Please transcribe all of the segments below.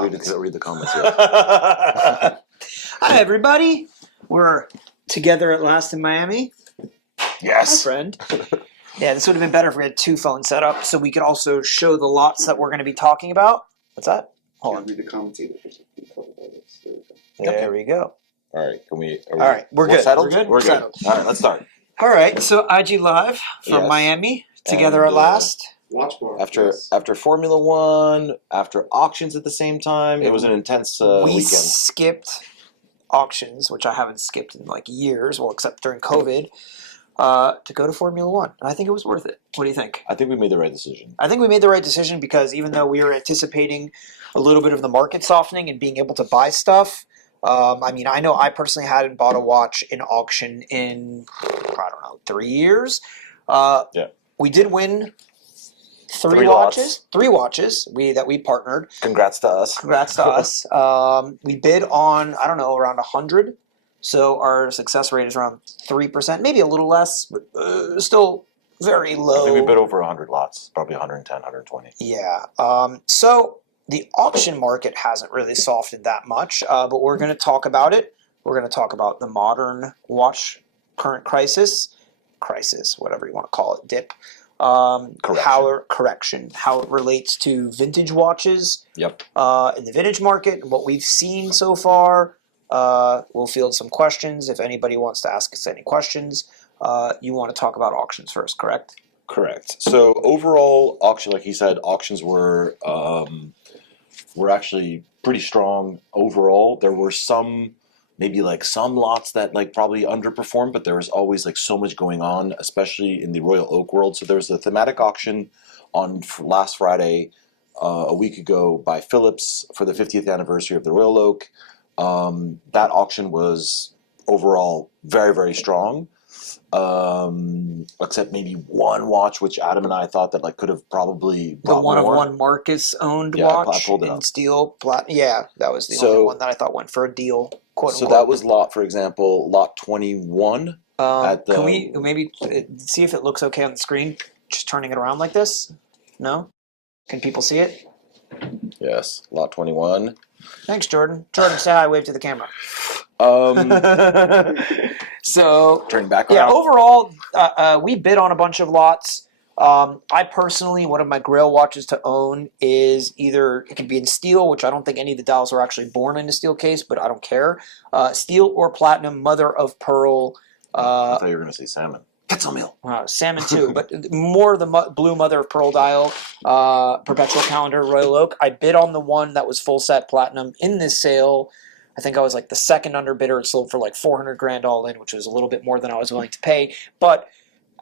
comments. Read the comments. Yeah. Hi, everybody. We're together at last in Miami. Yes. Hi, friend. Yeah, this would have been better if we had two phones set up so we could also show the lots that we're going to be talking about. What's that? Hold on. Read the comments either. There we go. All right. Can we? All right, we're good. Settled? We're good? We're good. Settled. All right. Let's start. All right, so IG Live from Yes. Miami, together And, at last. Watch bar. After Formula One, after auctions at the same time, it was an intense We weekend. skipped auctions, which I haven't skipped in like years, well, except during COVID, to go to Formula One. And I think it was worth it. What do you think? I think we made the right decision. I think we made the right decision because even though we were anticipating a little bit of the market softening and being able to buy stuff, I mean, I know I personally hadn't bought a watch in auction in, 3 years. We did win three watches. Three watches that we partnered. Congrats to us. Congrats to us. We bid on, around 100. So our success rate is around 3%, maybe a little less, but still very low. I think we bid over 100 lots, probably 110, 120. Yeah. So the auction market hasn't really softened that much, but we're going to talk about it. We're going to talk about the modern watch current crisis, whatever you want to call it, dip. Correction. How it relates to vintage watches. Yep. In the vintage market and what we've seen so far. We'll field some questions. If anybody wants to ask us any questions, you want to talk about auctions first, correct? Correct. So overall auction, like he said, auctions were actually pretty strong overall. There were some lots that like probably underperformed, but there was always like so much going on, especially in the Royal Oak world. So there was a thematic auction on last Friday, a week ago, by Phillips for the 50th anniversary of the Royal Oak. That auction was overall very, very strong. Except maybe one watch, which Adam and I thought that like could have probably The brought one more. of one Marcus owned Yeah, I watch pulled it in up. steel. Yeah, that was the So- only one that I thought went for a deal. Quote So unquote. that was for example, lot 21. at the- Can we maybe see if it looks okay on the screen? Just turning it around like this? No? Can people see it? Yes, lot 21. Thanks, Jordan. Jordan, say hi, wave to the camera. So, Turning back yeah, around. overall, we bid on a bunch of lots. I personally, one of my grail watches to own is either, it can be in steel, which I don't think any of the dials are actually born in a steel case, but I don't care. Steel or platinum, mother of pearl. I thought you were going to say salmon. Quetzalcoatl. Salmon too, but more the blue mother of pearl dial, perpetual calendar, Royal Oak. I bid on the one that was full set platinum in this sale. I think I was like the second underbidder. It sold for like 400 grand all in, which was a little bit more than I was willing to pay. But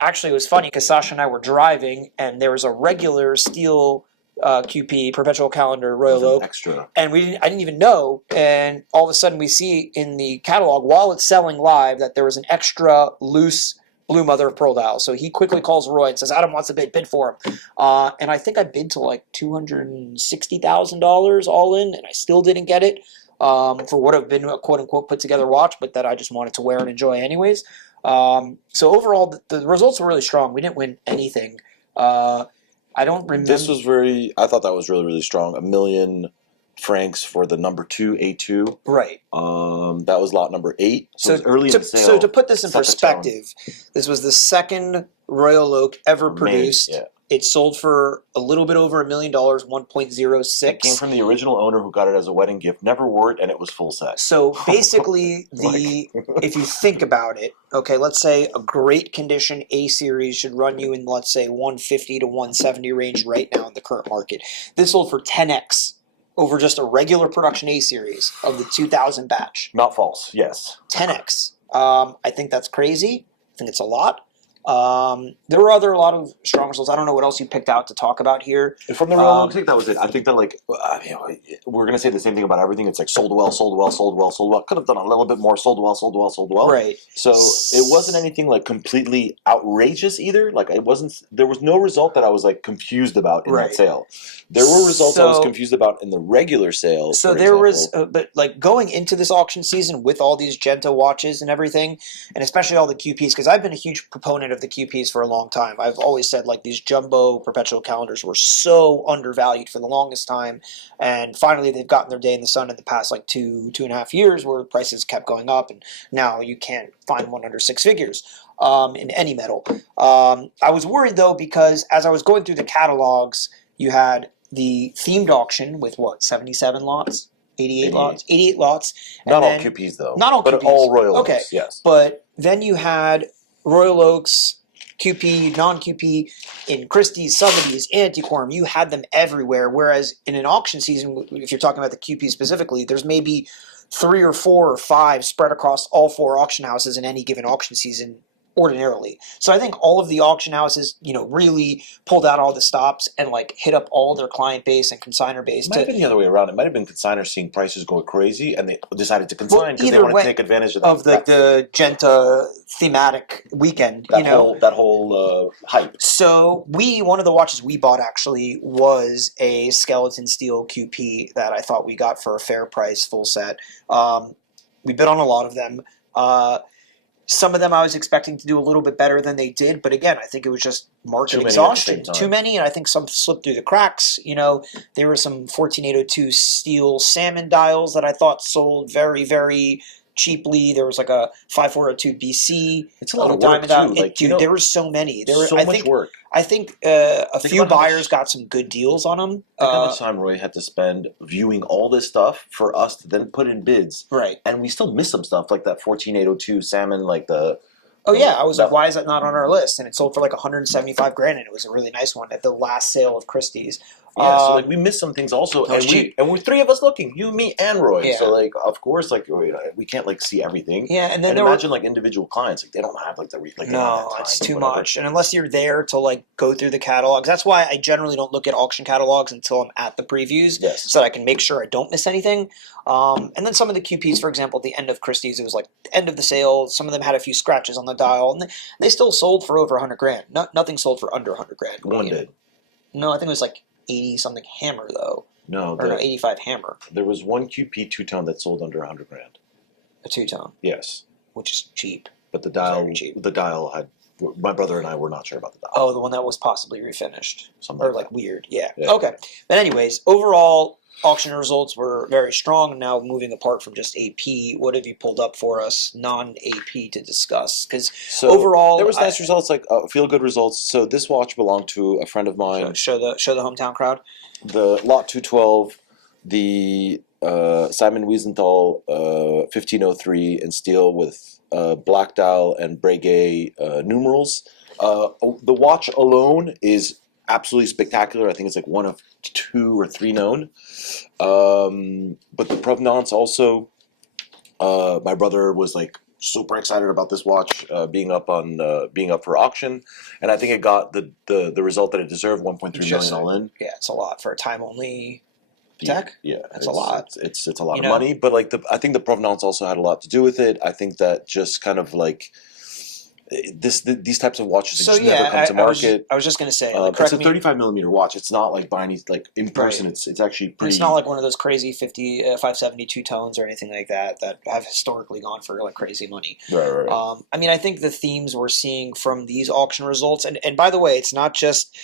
actually, it was funny because Sasha and I were driving, and there was a regular steel QP perpetual calendar Royal Oak, Extra. and I didn't even know. And all of a sudden, we see in the catalog while it's selling live that there was an extra loose blue mother of pearl dial. So he quickly calls Roy and says, Adam wants a bid for him. And I think I bid to like $260,000 all in, and I still didn't get it for what would have been a quote unquote put together watch, but that I just wanted to wear and enjoy anyways. So overall, the results were really strong. We didn't win anything. I don't remember. I thought that was really, really strong. $1 million francs for the number 2 A2. Right. That was lot number 8. So, it was early in the sale. So to put this in set the tone. perspective, this was the second Royal Oak ever produced. Yeah. It sold for a little bit over $1 million, 1.06. It came from the original owner who got it as a wedding gift, never wore it, and it was full set. So basically, if you think about it, okay, let's say a great condition A series should run you in, let's say, 150 to 170 range right now in the current market. This sold for 10x over just a regular production A series of the 2000 batch. Not false, yes. 10x. I think that's crazy. I think it's a lot. There were a lot of strong results. I don't know what else you picked out to talk about here. From the Royal Oak, I think that was it. I think that we're going to say the same thing about everything. It's like sold well, sold well, sold well, sold well. Could have done a little bit more. Sold well, sold well, sold well. Right. So it wasn't anything like completely outrageous either. Like it wasn't. There was no result that I was like confused about in that sale. There were results I was confused about in the regular sale. So there was, but like going into this auction season with all these Genta watches and everything, and especially all the QPs, because I've been a huge proponent of the QPs for a long time. I've always said like these jumbo perpetual calendars were so undervalued for the longest time, and finally they've gotten their day in the sun in the past like 2.5 years, where prices kept going up, and now you can't find one under six figures in any metal. I was worried though, because as I was going through the catalogs, you had the themed auction with what, 77 lots, 88 lots, 88 lots. And Not all then, QPs though. Not all but QPs. all Royal Okay. Oaks, yes. But then you had Royal Oaks, QP, non-QP, in Christie's, Sotheby's, Antiquorm. You had them everywhere. Whereas in an auction season, if you're talking about the QP specifically, there's maybe 3 or 4 or 5 spread across all 4 auction houses in any given auction season ordinarily. So I think all of the auction houses, really pulled out all the stops and like hit up all their client base and consignor base. It might have been the other way around. It might have been consigners seeing prices go crazy and they decided to consign because they either want way, to take advantage of the Genta thematic weekend. that whole hype. So one of the watches we bought actually was a skeleton steel QP that I thought we got for a fair price, full set. We bid on a lot of them. Some of them I was expecting to do a little bit better than they did, but again, I think it was just market exhaustion. Too many, and I think some slipped through the cracks. There were some 14802 steel salmon dials that I thought sold very, very cheaply. There was like a 5402 BC. It's a lot of work too. There were so many. There so were much work. I think a few buyers got some good deals on them. Think how much time Roy had to spend viewing all this stuff for us to then put in bids. Right. And we still miss some stuff like that 14802 salmon, like the... Oh yeah, I was like, why is that not on our list? And it sold for like $175,000, and it was a really nice one at the last sale of Christie's. Yeah, so like we missed some things also, and we're 3 of us looking, you, me, and Roy. Yeah. So like, of course, like we can't like see everything. Yeah, and then imagine like individual clients, like they don't have like no, it's too much. And unless you're there to like go through the catalogs, that's why I generally don't look at auction catalogs until I'm at the previews, so that I can make sure I don't miss anything. And then some of the QPs, for example, at the end of Christie's, it was like the end of the sale. Some of them had a few scratches on the dial, and they still sold for over $100,000. Nothing sold for under $100,000. One did. No, I think it was like 80 something hammer though. No, 85 hammer. There was one QP two-tone that sold under $100,000. A two-tone. Yes. Which is cheap. But the dial had. My brother and I were not sure about the dial. Oh, the one that was possibly refinished. Something like weird. Yeah. Okay. But anyways, overall auction results were very strong. Now moving apart from just AP, what have you pulled up for us non-AP to discuss? Because overall, there was nice results, like feel-good results. So this watch belonged to a friend of mine. Show the hometown crowd. The Lot 212, the Simon Wiesenthal 1503 in steel with black dial and Breguet numerals. The watch alone is absolutely spectacular. I think it's like one of 2 or 3 known. But the provenance also, my brother was like super excited about this watch being up for auction, and I think it got the result that it deserved, 1.3 million all in. Yeah, it's a lot for a time only tech. Yeah, that's a lot. It's a lot of money, but like I think the provenance also had a lot to do with it. I think that just kind of like these types of watches just never come to market. I was just going to say, it's a 35 millimeter watch. It's not like buying these like in person. Right. It's actually pretty. It's not like one of those crazy 572 tones or anything like that have historically gone for like crazy money. Right. I mean, I think the themes we're seeing from these auction results, and by the way, it's not just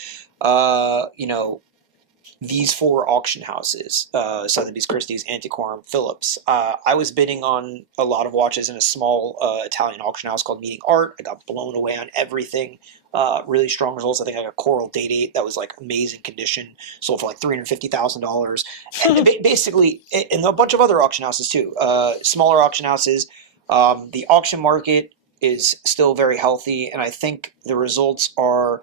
these 4 auction houses, Sotheby's, Christie's, Antiquorm, Phillips. I was bidding on a lot of watches in a small Italian auction house called Meeting Art. I got blown away on everything. Really strong results. I think I got a Coral Date 8 that was like amazing condition. Sold for like $350,000. And basically, and a bunch of other auction houses too. Smaller auction houses. The auction market is still very healthy, and I think the results are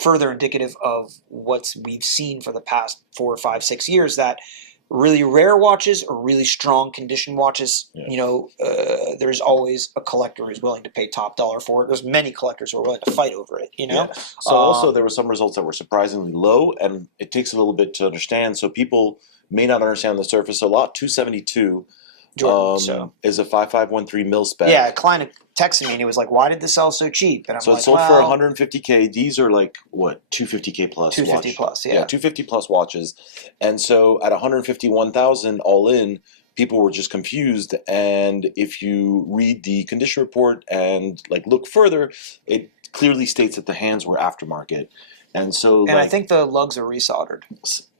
further indicative of what we've seen for the past 4, 5, 6 years, that really rare watches or really strong condition watches, there's always a collector who's willing to pay top dollar for it. There's many collectors who are willing to fight over it, Yeah. So also there were some results that were surprisingly low, and it takes a little bit to understand. So people may not understand the surface. So Lot 272 is a 5513 mil spec. Yeah, a client texted me and he was like, "Why did this sell so cheap?" And I'm so it sold for $150K. These are like what, $250K plus? $250 plus, yeah. Yeah, $250 plus watches. And so at $151,000 all in, people were just confused. And if you read the condition report and like look further, it clearly states that the hands were aftermarket. And so, And I think the lugs are resoldered.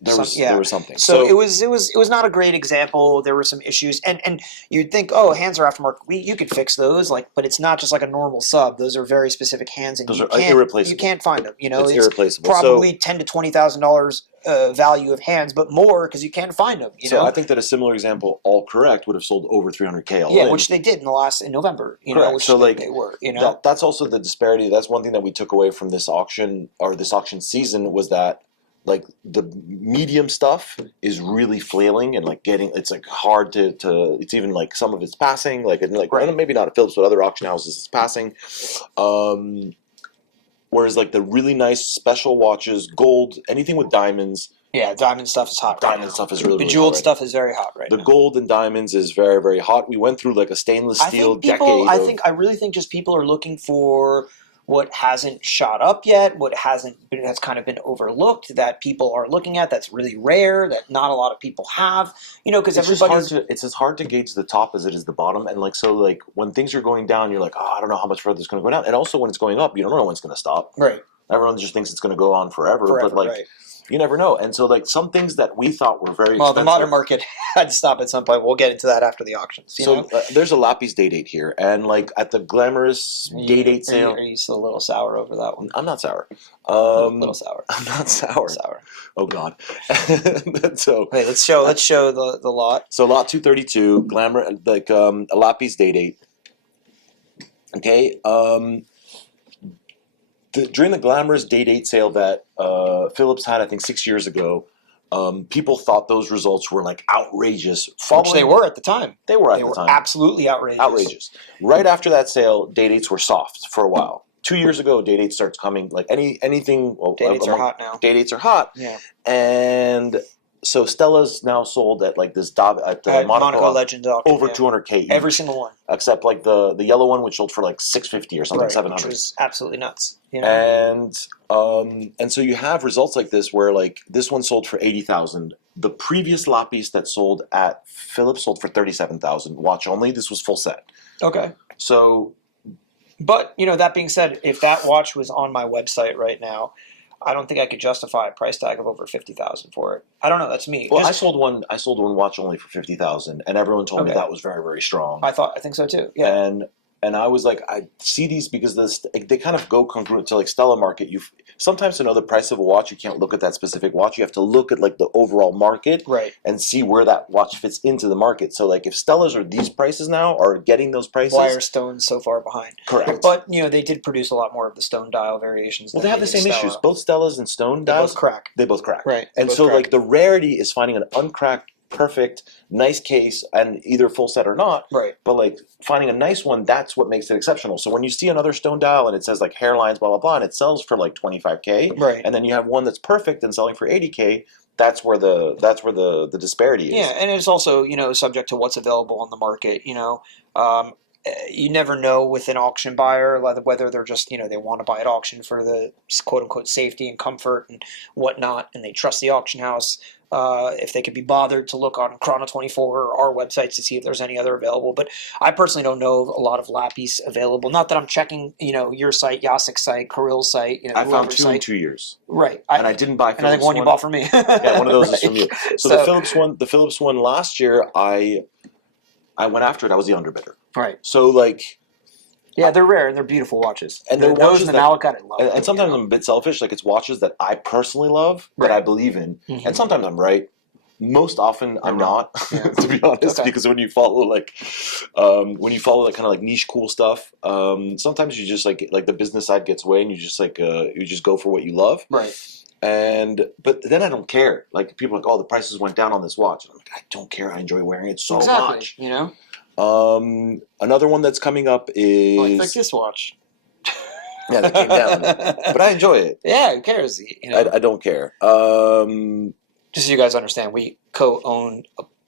there was something. So it was not a great example. There were some issues, and you'd think, oh, hands are aftermarket. You could fix those, but it's not just like a normal sub. Those are very specific hands, and those you are irreplaceable. You can't find them. It's irreplaceable. Probably $10,000 to $20,000 value of hands, but more because you can't find them. You know? I think that a similar example, all correct, would have sold over 300K. Which they did in November. Which they were. That's also the disparity. That's one thing that we took away from this auction or this auction season was that like the medium stuff is really flailing and it's hard to it's even like some of it's passing maybe not at Phillips but other auction houses it's passing. Whereas like the really nice special watches, gold, anything with diamonds. Yeah, diamond stuff is hot. Diamond stuff is really bejeweled hot stuff is very hot right now. The gold and diamonds is very, very hot. We went through like a stainless steel decade. I really think just people are looking for what hasn't shot up yet, has kind of been overlooked, that people are looking at, that's really rare, that not a lot of people have. Because it's as hard to gauge the top as it is the bottom, and when things are going down, you're like, oh, I don't know how much further it's going to go down, and also when it's going up, you don't know when it's going to stop. Right. Everyone just thinks it's going to go on forever but right. You never know. And so, some things that we thought were very expensive. The modern market had to stop at some point. We'll get into that after the auctions. There's a Lapis Day Date here. And, at the glamorous Day Date sale. Are you still a little sour over that one? I'm not sour. A little sour. I'm not sour. Sour. Oh, God. Wait, let's show the lot. So, lot 232, glamour, a Lapis Day Date. Okay. During the glamorous Day Date sale that Phillips had, I think 6 years ago, people thought those results were outrageous. Which they were at the time. They were at the time. Absolutely outrageous. Outrageous. Right after that sale, Day Dates were soft for a while. 2 years ago, Day Dates starts coming. Anything. Well, Day Dates are hot now. Day Dates are hot. Yeah. And so Stella's now sold at this at Monaco Legend auction, over 200K each. Every single one, except the yellow one, which sold for 650 or something, 700, which was absolutely nuts. And so you have results like this where this one sold for 80,000. The previous Lapis that sold at Phillips sold for 37,000. Watch only. This was full set. Okay. So, but that being said, if that watch was on my website right now, I don't think I could justify a price tag of over 50,000 for it. I don't know. That's me. Well, I sold one watch only for 50,000, and everyone told me that was very, very strong. I think so too. Yeah. And I was like, I see these because they kind of go congruent to Stella market. Sometimes to know the price of a watch, you can't look at that specific watch. You have to look at the overall market, right, and see where that watch fits into the market. So if Stellas are these prices now, or getting those prices, why are Stones so far behind? Correct. But they did produce a lot more of the Stone dial variations. Well, they have the same issues. Both Stellas and Stone dials They both crack. Right. And so the rarity is finding an uncracked, perfect, nice case, and either full set or not. Right. But finding a nice one, that's what makes it exceptional. So when you see another Stone dial and it says hairlines, blah blah blah, and it sells for 25K, right, and then you have one that's perfect and selling for 80K, that's where the disparity is. Yeah, and it's also subject to what's available on the market. You never know with an auction buyer whether they're just they want to buy at auction for the quote unquote safety and comfort and whatnot, and they trust the auction house. If they could be bothered to look on Chrono24 or our websites to see if there's any other available. But I personally don't know a lot of Lapis available. Not that I'm checking, your site, Yasik's site, Kirill's site. I found two in 2 years. Right. And I didn't buy Phillips. And I think one you bought from me. Yeah, one of those is from you. So the Phillips one last year, I went after it. I was the underbidder. Right. So yeah, they're rare and they're beautiful watches. And they're those and the Malachite I love. And sometimes I'm a bit selfish. It's watches that I personally love, that I believe in. Mm-hmm. And sometimes I'm right. Most often I'm not, to be honest, because when you follow kind of niche cool stuff, sometimes you just the business side gets away and you just go for what you love. Right. But then I don't care. People are like, oh, the prices went down on this watch. And I'm like, I don't care. I enjoy wearing it so much. Another one that's coming up is like this watch. Yeah, that came down, but I enjoy it. Yeah, who cares? I don't care. Just so you guys understand, we co-own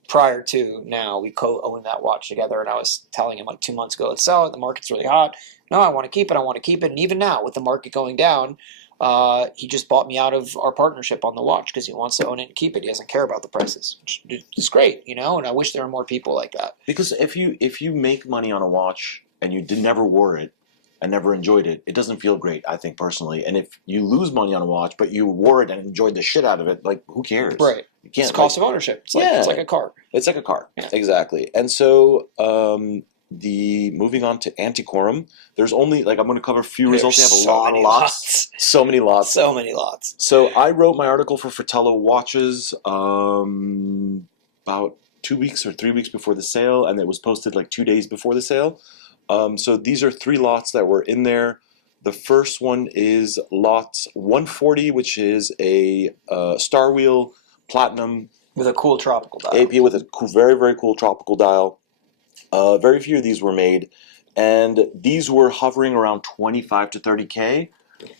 prior to now. We co-own that watch together, and I was telling him 2 months ago, let's sell it. The market's really hot. No, I want to keep it. And even now, with the market going down, he just bought me out of our partnership on the watch because he wants to own it and keep it. He doesn't care about the prices, which is great, And I wish there were more people like that. Because if you make money on a watch and you never wore it, and never enjoyed it, it doesn't feel great, I think, personally. And if you lose money on a watch, but you wore it and enjoyed the shit out of it, like, who cares? Right. You can't, It's cost of ownership. It's like a car. It's like a car. Yeah. Exactly. And so, moving on to Antiquorum, there's only, like, I'm going to cover a few results. They have a lot of lots. So many lots. So many lots. So I wrote my article for Fratello Watches about 2 weeks or 3 weeks before the sale, and it was posted like 2 days before the sale. So these are 3 lots that were in there. The first one is lot 140, which is a Star Wheel Platinum with a cool tropical dial. AP with a very, very cool tropical dial. Very few of these were made, and these were hovering around 25 to 30K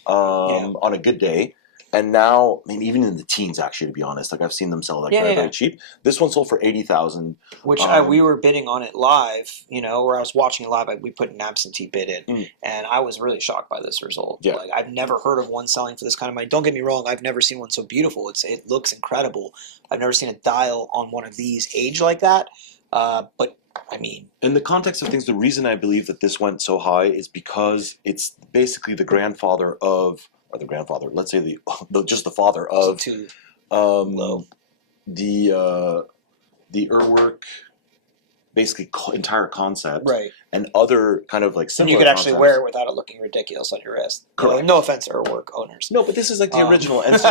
on a good day. And now, I mean, even in the teens, actually, to be honest, like I've seen them sell like very cheap. This one sold for 80,000, which we were bidding on it live. You know, where I was watching it live, we put an absentee bid in, and I was really shocked by this result. Yeah. Like I've never heard of one selling for this kind of money. Don't get me wrong, I've never seen one so beautiful. It looks incredible. I've never seen a dial on one of these age like that. But I mean, in the context of things, the reason I believe that this went so high is because it's basically the grandfather of. Or the grandfather, let's say just the father of the Urwerk, basically entire concept, right? And other kind of like similar. And you could actually concepts. wear it without it looking ridiculous on your wrist. Correct. No offense to Urwerk owners. No, but this is like the original, and so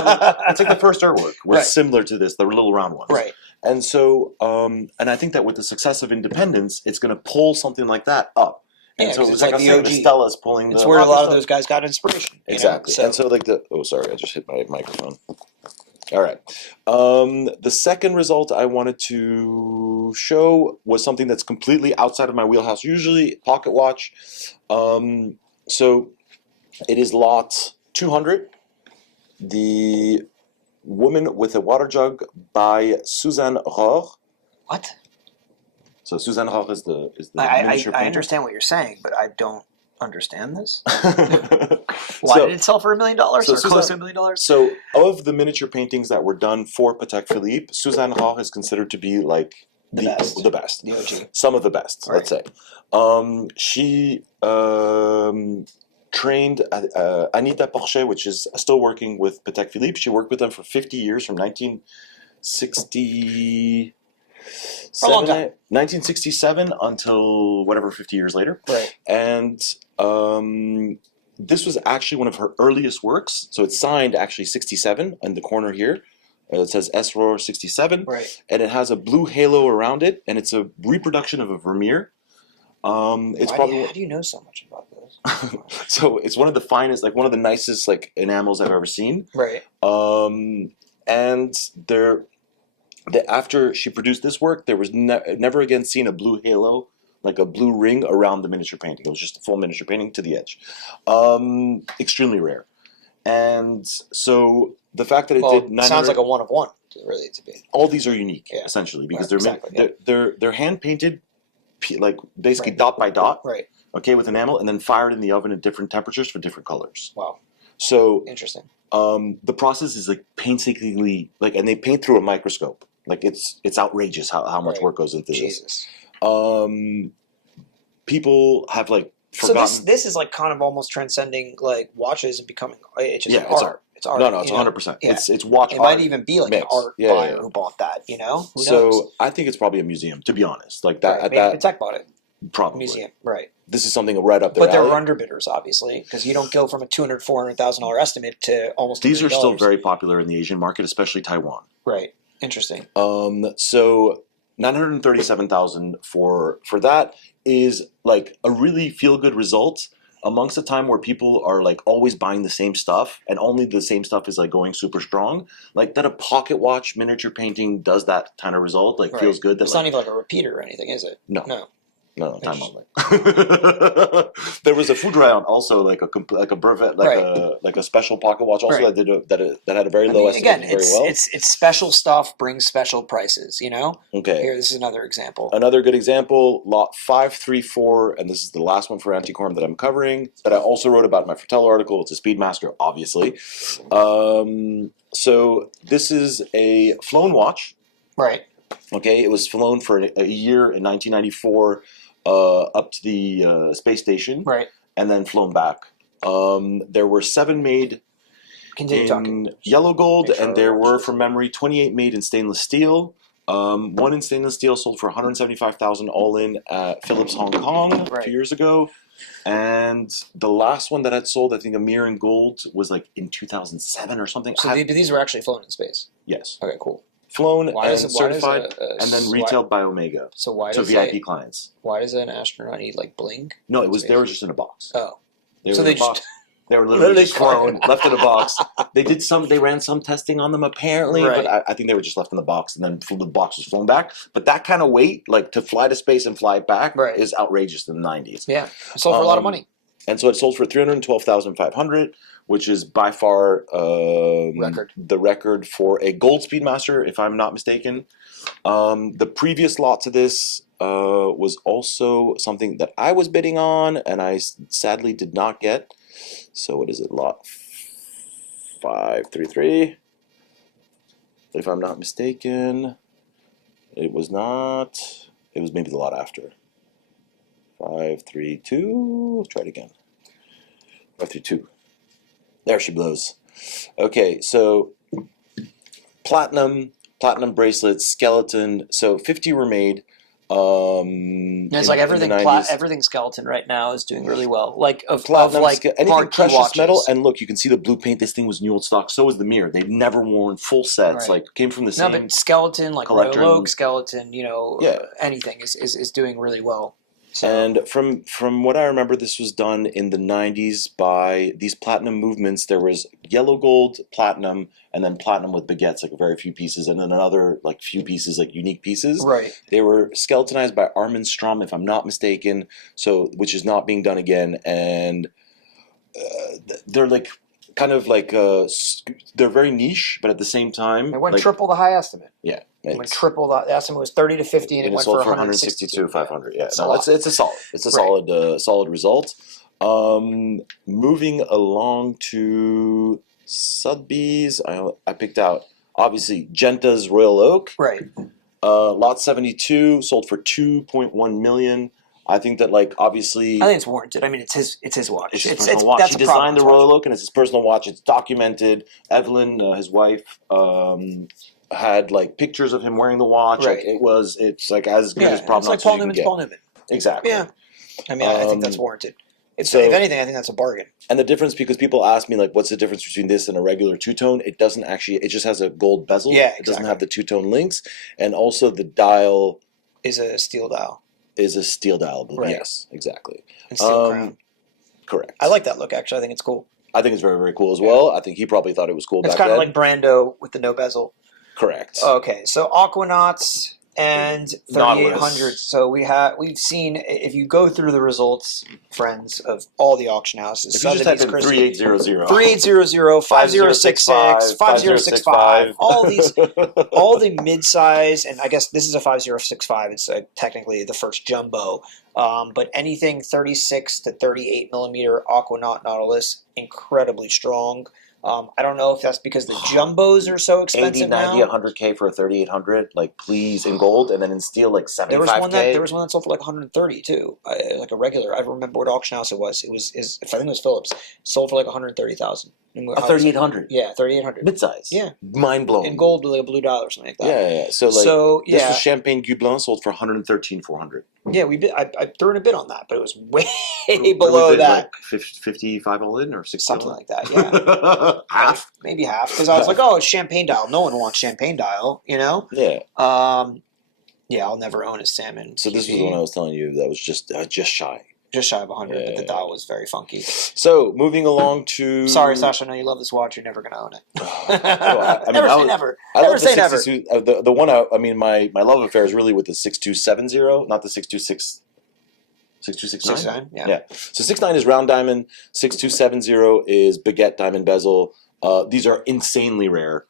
it's like the first Urwerk was similar to this, the little round ones, right? And so, and I think that with the success of independence, it's going to pull something like that up. And so it's like the OG. Stella's pulling it's where a lot of those guys got inspiration. Exactly. So. And so like sorry, I just hit my microphone. All right. The second result I wanted to show was something that's completely outside of my wheelhouse, usually pocket watch. So it is lot 200, the Woman with a Water Jug by Suzanne Rohr. What? So Suzanne Rohr is the miniature painter. I understand what you're saying, but I don't understand this. Why did it sell for $1 million or close to $1 million? So of the miniature paintings that were done for Patek Philippe, Suzanne Rohr is considered to be like the best. The OG. Some of the best, let's say. She trained Anita Porchet, which is still working with Patek Philippe. She worked with them for 50 years, from 1967 until whatever 50 years later. Right. And this was actually one of her earliest works. So it's signed actually 67 in the corner here. It says S-Rohr 67. Right. And it has a blue halo around it, and it's a reproduction of a Vermeer. How do you know so much about this? So it's one of the finest, like one of the nicest like enamels I've ever seen. Right. And after she produced this work, there was never again seen a blue halo, like a blue ring around the miniature painting. It was just a full miniature painting to the edge. Extremely rare. And so the fact that it did 900... sounds like a one of one, really, to be. All these are unique, essentially, because they're hand painted, like basically dot by dot, right? Okay, with enamel, and then fired in the oven at different temperatures for different colors. Wow. So interesting. The process is like painstakingly and they paint through a microscope. Like it's outrageous how much work goes into this. People have forgotten. So this is like kind of almost transcending like watches and becoming it's just art. It's art. No, it's 100%. It's watch. It art might even be like an art buyer who bought that. You know. Who knows? I think it's probably a museum, to be honest. Like that. Maybe Patek bought it. Probably. Museum, right. This is something right up there. But there were underbidders, obviously, because you don't go from a $200,000, $400,000 estimate to almost. These are still very popular in the Asian market, especially Taiwan. Right. Interesting. So 937,000 for that is like a really feel good result amongst a time where people are like always buying the same stuff, and only the same stuff is like going super strong. Like that a pocket watch miniature painting does that kind of result. Like feels good. That it's not even like a repeater or anything, is it? No. No, time only. There was a Foudroyant also, like a brevet, like a special pocket watch also that had a very low estimate. Again, it's special stuff brings special prices. You know. Okay. Here, this is another example. Another good example, lot 534, and this is the last one for Antiquorum that I'm covering. That I also wrote about in my Fratello article. It's a Speedmaster, obviously. So this is a flown watch. Right. Okay, it was flown for a year in 1994 up to the space station. Right. and then flown back. There were 7 made Continue talking. in yellow gold, Make sure and there I watch were, this. from memory, 28 made in stainless steel. One in stainless steel sold for 175,000 all in at Phillips Hong Kong a Right. few years ago. And the last one that I'd sold, I think a mirror in gold, was like in 2007 or something. So these were actually flown in space. Yes. Okay, cool. Flown Why and does certified, and then retailed by Omega. So why So does VIP clients. why does an astronaut need like bling? No, they were just in a box. Oh, They so were they in a just box. They were literally just Literally flown, left in a box. They ran some testing on them apparently, Right. but I think they were just left in the box, and then the box was flown back. But that kind of weight, like to fly to space and fly it back, Right. is outrageous in the 90s. yeah, sold for a lot of money. And so it sold for 312,500, which is by far the record for a gold Speedmaster, if I'm not mistaken. The previous lot to this was also something that I was bidding on, and I sadly did not get. So what is it? Lot 533. If I'm not mistaken, it was not. It was maybe the lot after. 532. Let's try it again. 532. There she blows. Okay, so platinum bracelets, skeleton. So 50 were made. It's like everything skeleton right now is doing really well. Like Platinum, anything marquee precious watches. metal, and look, you can see the blue paint. This thing was new old stock. So was the mirror. They've never worn full sets. Right. Like came from the No, same. but skeleton, like collector Royal Oak and- skeleton, Yeah. anything is doing really well. So, And from what I remember, this was done in the 90s by these platinum movements. There was yellow gold, platinum, and then platinum with baguettes, like very few pieces, and then another like few pieces, like unique pieces. right. They were skeletonized by Armin Strom, if I'm not mistaken, so which is not being done again. And they're like kind of like they're very niche, but at the same time, It went like, triple the high estimate. yeah. It went triple the estimate was 30 to 50, and it went sold for 162, 500. Yeah, It's no, a it's lot. a solid. It's a Right. solid result. Moving along to Sotheby's, I picked out obviously Genta's Royal Oak. Right. Lot 72 sold for 2.1 million. I think that like obviously I think it's warranted. I mean, it's his watch. it's his personal watch. That's He a problem designed the with Royal watch. Oak, and it's his personal watch. It's documented. Evelyn, his wife, had like pictures of him wearing the watch. Right. Like it's like as good as It's problem like Paul Newman's Paul Newman. Exactly. Yeah. I mean, I think that's warranted. so- If anything, I think that's a bargain. And the difference, because people ask me like, what's the difference between this and a regular two-tone? It doesn't actually. It just has a gold bezel. Yeah, It doesn't exactly. have the two-tone links, and also the dial Is a steel dial is a steel dial. Right. Yes, exactly. and steel crown. Correct. I like that look. Actually, I think it's cool. I think it's very, very cool as well. I think he probably thought it was cool It's back kind then. of like Brando with the no bezel. Correct. Okay, so Aquanauts and 3800. Nautilus. So we've seen, if you go through the results, friends, of all the auction houses. If you just type in 3800. 3800, 5066, 5065, all the mid-size, and I guess this is a 5065. It's technically the first jumbo. But anything 36 to 38 millimeter Aquanaut Nautilus, incredibly strong. I don't know if that's because the jumbos are so 80, expensive 90, now. 100K for a 3800, like please, in gold, and then in steel like 75K. There was one that sold for like 130 too, like a regular. I remember what auction house it was. I think it was Phillips. Sold for like 130,000. A 3800. Yeah, 3800. Mid-size. Yeah. Mind blowing. In gold with like a blue dial or something like that. Yeah. So this was Champagne Gueblanc, sold for 113,400. Yeah, I threw in a bid on that, but it was way below that. Like 55 all in or 60 Something all in? like that, yeah. Half. Maybe half. Because I was like, oh, it's champagne dial. No one wants champagne dial, you know? Yeah. Yeah, I'll never own a salmon. So this was QV. when I was telling you that was just shy. Just shy of 100, but the Yeah. dial was very funky. So moving along to. Sorry, Sasha, I know you love this watch. You're never going to own it. Never say never. I Never love say the never. 62, the one. I mean, my love affair is really with the 6270, not the 626. 6269. 69, yeah. Yeah. So 69 is round diamond. 6270 is baguette diamond bezel. These are insanely rare.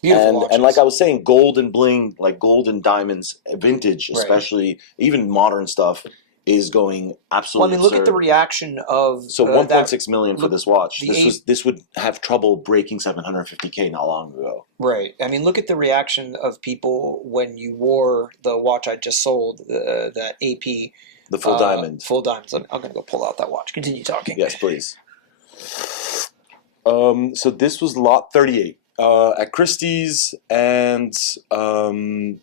Beautiful watches. And like I was saying, gold and bling, like gold and diamonds, vintage, Right. especially even modern stuff, is going absolutely. Well, I mean, look at the absurd. reaction of So 1.6 million for look, this watch. the This would have trouble breaking 750K not long ago. Right. I mean, look at the reaction of people when you wore the watch I just sold, that AP The full diamond. Full diamonds. I'm going to go pull out that watch. Continue talking. Yes, please. So this was lot 38 at Christie's, and kind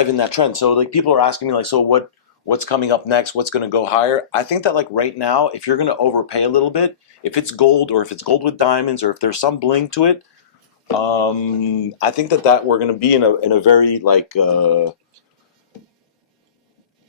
of in that trend. So like people are asking me like, so what's coming up next? What's going to go higher? I think that like right now, if you're going to overpay a little bit, if it's gold or if it's gold with diamonds or if there's some bling to it, I think that we're going to be in a very like.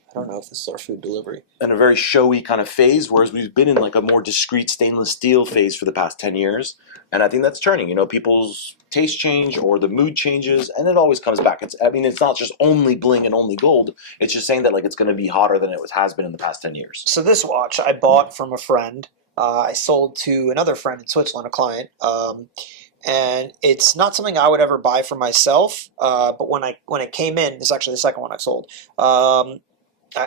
I don't know if this is our food delivery. In a very showy kind of phase, whereas we've been in like a more discreet stainless steel phase for the past 10 years. And I think that's turning. You know, people's taste change or the mood changes, and it always comes back. It's not just only bling and only gold. It's just saying that like it's going to be hotter than it has been in the past 10 years. So this watch I bought from a friend. I sold to another friend in Switzerland, a client. And it's not something I would ever buy for myself. But when it came in, this is actually the second one I've sold.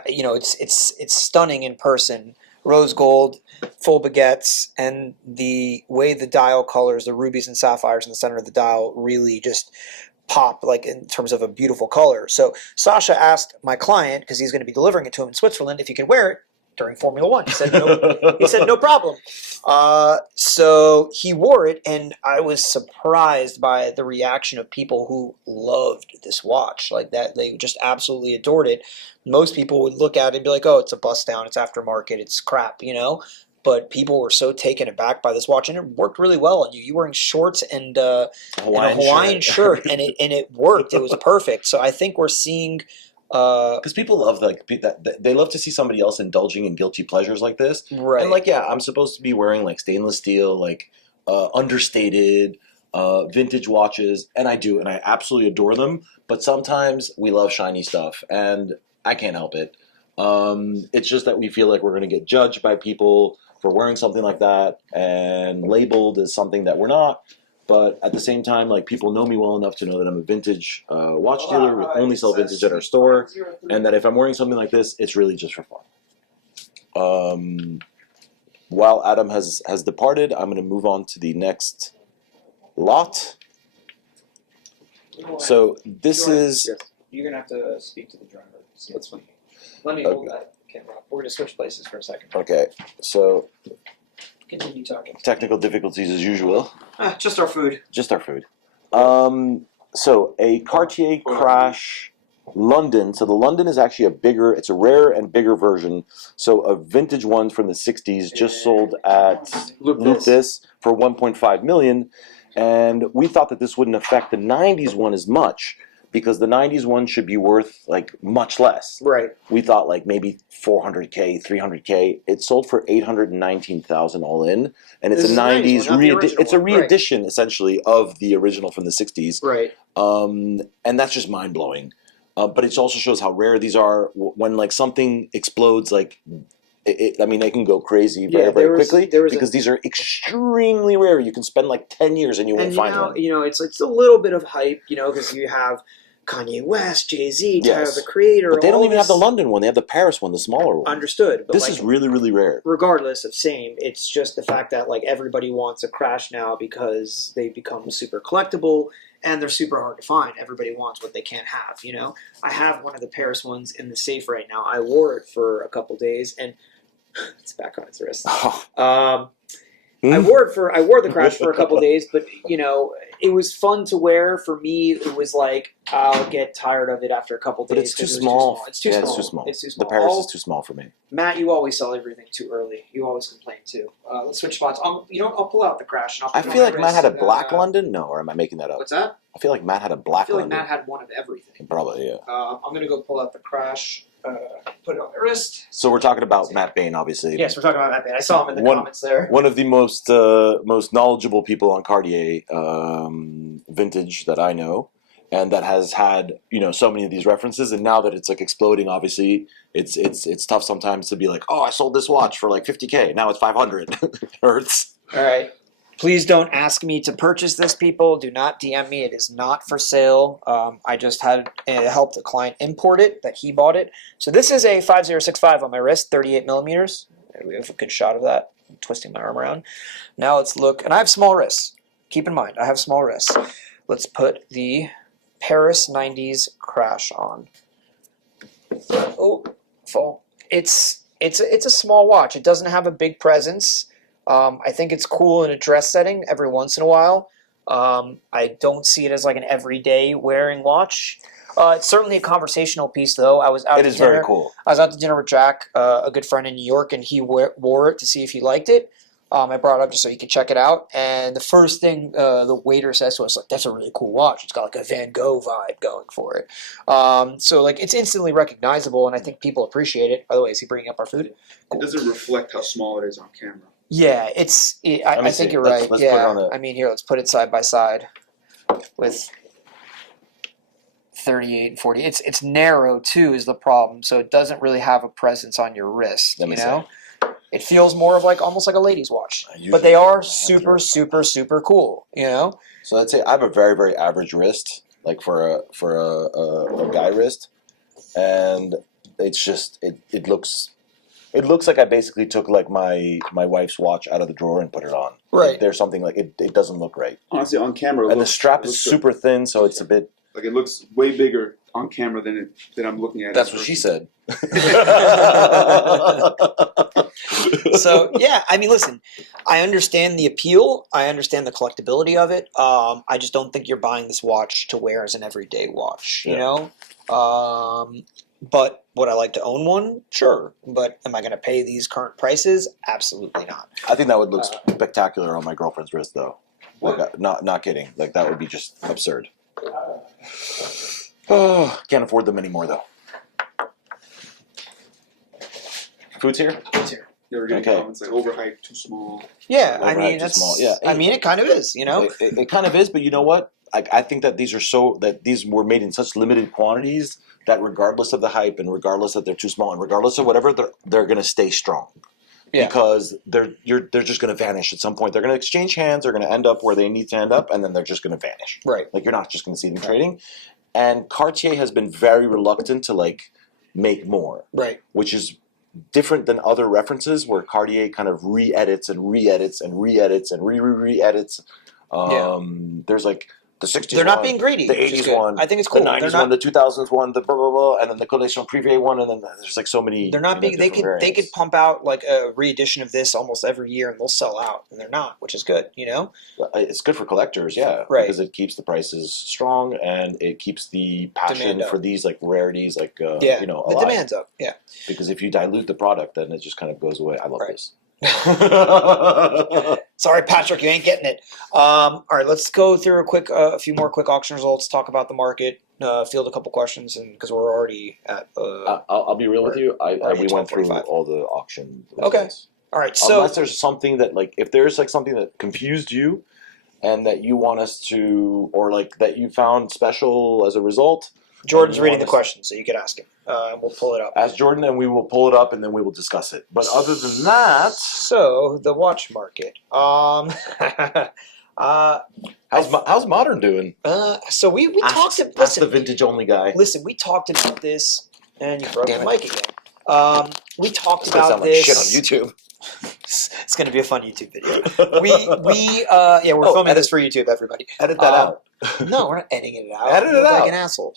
It's stunning in person. Rose gold, full baguettes, and the way the dial colors, the rubies and sapphires in the center of the dial, really just pop, like in terms of a beautiful color. So Sasha asked my client, because he's going to be delivering it to him in Switzerland, if he could wear it during Formula One. He said no. He said no problem. So he wore it, and I was surprised by the reaction of people who loved this watch. Like that, they just absolutely adored it. Most people would look at it and be like, "Oh, it's a bust down. It's aftermarket. It's crap," you know. But people were so taken aback by this watch, and it worked really well on you. You were wearing shorts and a Hawaiian shirt, and it worked. It was perfect. So I think we're seeing. Because people love they love to see somebody else indulging in guilty pleasures like this, right? And like, yeah, I'm supposed to be wearing like stainless steel, like understated, vintage watches, and I do, and I absolutely adore them. But sometimes we love shiny stuff, and I can't help it. It's just that we feel like we're going to get judged by people for wearing something like that and labeled as something that we're not. But at the same time, like people know me well enough to know that I'm a vintage watch dealer. We only sell vintage at our store, and that if I'm wearing something like this, it's really just for fun. While Adam has departed, I'm going to move on to the next lot. So this is. You're going to have to speak to the driver. See what's funny. Let me hold that camera up. We're going to switch places for a second. Okay, so. Continue talking. Technical difficulties as usual. Just our food. Just our food. So a Cartier Crash London. So the London is actually it's a rare and bigger version. So a vintage one from the 60s just sold at Loop This for 1.5 million. And we thought that this wouldn't affect the 90s one as much, because the 90s one should be worth like much less. Right. We thought like maybe 400K, 300K. It sold for 819,000 all in, and it's a 90s it's a re-edition essentially of the original from the 60s. Right. And that's just mind blowing. But it also shows how rare these are. When like something explodes, like I mean, they can go crazy very quickly because these are extremely rare. You can spend like 10 years and you won't find one. You know, it's a little bit of hype, you know, because you have Kanye West, Jay-Z, Tyler the Creator. But they don't even have the London one. They have the Paris one, the smaller one. Understood. But this is really, really rare. Regardless of same, it's just the fact that like everybody wants a Crash now because they become super collectible and they're super hard to find. Everybody wants what they can't have, you know. I have one of the Paris ones in the safe right now. I wore it for a couple days and it's back on its wrist. I wore the Crash for a couple days, but you know, it was fun to wear. For me, it was like I'll get tired of it after a couple days. But it's too small. It's too small. It's too small. The Paris is too small for me. Matt, you always sell everything too early. You always complain too. Let's switch spots. I'll pull out the Crash. And I feel like Matt had a black London. No, or am I making that up? What's that? I feel like Matt had a black London. Matt had one of everything. Probably, yeah. I'm gonna go pull out the Crash. Put it on my wrist. So we're talking about Matt Bain, obviously. Yes, we're talking about Matt Bain. I saw him in the comments there. One of the most knowledgeable people on Cartier vintage that I know, and that has had so many of these references. And now that it's like exploding, obviously, it's tough sometimes to be like, oh, I sold this watch for like 50K. Now it's 500. It hurts. All right. Please don't ask me to purchase this, people. Do not DM me. It is not for sale. I just had helped a client import it, that he bought it. So this is a 5065 on my wrist, 38 millimeters. We have a good shot of that. I'm twisting my arm around. Now let's look. And I have small wrists. Keep in mind, I have small wrists. Let's put the Paris 90s Crash on. Oh, Full. It's a small watch. It doesn't have a big presence. I think it's cool in a dress setting every once in a while. I don't see it as like an everyday wearing watch. It's certainly a conversational piece, though. I was out It to is dinner. very cool. I was out to dinner with Jack, a good friend in New York, and he wore it to see if he liked it. I brought it up just so he could check it out. And the first thing the waiter says to us, like, that's a really cool watch. It's got like a Van Gogh vibe going for it. So like it's instantly recognizable, and I think people appreciate it. By the way, is he bringing up our food? It doesn't reflect how small it is on camera. Yeah, I think you're right. Let's yeah, put it on the... I mean, here, let's put it side by side with 38 and 40. It's narrow too is the problem, so it doesn't really have a presence on your wrist. Let me you know, it feels more of like almost like a lady's watch, Usually but they are my hands super, are- super, super cool. You know, So let's say I have a very, very average wrist, like for a guy wrist, and it's just it looks like I basically took like my wife's watch out of the drawer and put it on. Right. Like, there's something like it doesn't look right, Honestly, on camera, it and the looks, strap it is looks good. super thin, so it's a bit. Like it looks way bigger on camera than I'm looking at. That's in what she person. said. so yeah, I mean, listen, I understand the appeal. I understand the collectability of it. I just don't think you're buying this watch to wear as an everyday watch. You know. But would I like to own one? Sure. But am I going to pay these current prices? Absolutely not. I think that would look spectacular on my girlfriend's wrist, though. Like, not kidding. Like that would be just absurd. Oh, can't afford them anymore, though. Food's here. It's here. You ever get Okay. comments like overhyped, too small? Yeah, I Overhyped, mean, too that's small. Yeah. I mean, it kind of is. You know. It kind of is, but you know what? I think that these were made in such limited quantities that regardless of the hype and regardless that they're too small and regardless of whatever, they're going to stay strong. Yeah. Because they're just going to vanish at some point. They're going to exchange hands. They're going to end up where they need to end up, and then they're just going to vanish. Right. Like you're not just going to see them trading. And Cartier has been very reluctant to like make more, Right. which is different than other references where Cartier kind of re-edits and re-edits and re-edits and re-edits. There's like the 60s They're not one, being greedy. the which is 80s good. one, I think it's cool. the They're 90s not. one, the 2000s one, the blah blah blah, and then the Collection Privé one, and then there's like so many. They're not being. They different could variants. pump out like a re-edition of this almost every year, and they'll sell out. And they're not, which is good. You know. It's good for collectors, yeah, Right. because it keeps the prices strong and it keeps the passion Demand up. for these like rarities, like Yeah. you know, The alive. demand's up. Yeah. Because if you dilute the product, then it just kind of goes away. I love Right. this. Sorry, Patrick, you ain't getting it. All right, let's go through a few more quick auction results. Talk about the market. Field a couple questions, and because we're already at. I'll be real with you. We went through 12:45. all the auction. Okay. results. All right, so Unless there's something that like, if there's like something that confused you, and that you want us to, or like that you found special as a result, Jordan's you reading the want us- question, so you can ask him. We'll pull it up. ask Jordan, and we will pull it up, and then we will discuss it. But other than that, So the watch market. how's modern doing? So we talked. Ask the Listen, vintage only guy. listen, we talked about this, and you broke the mic again. We talked It's gonna about sound like this. shit on YouTube. It's going to be a fun YouTube video. We're filming this for YouTube, everybody. Edit that out. No, we're not editing it out. Edit You it look like out. an asshole.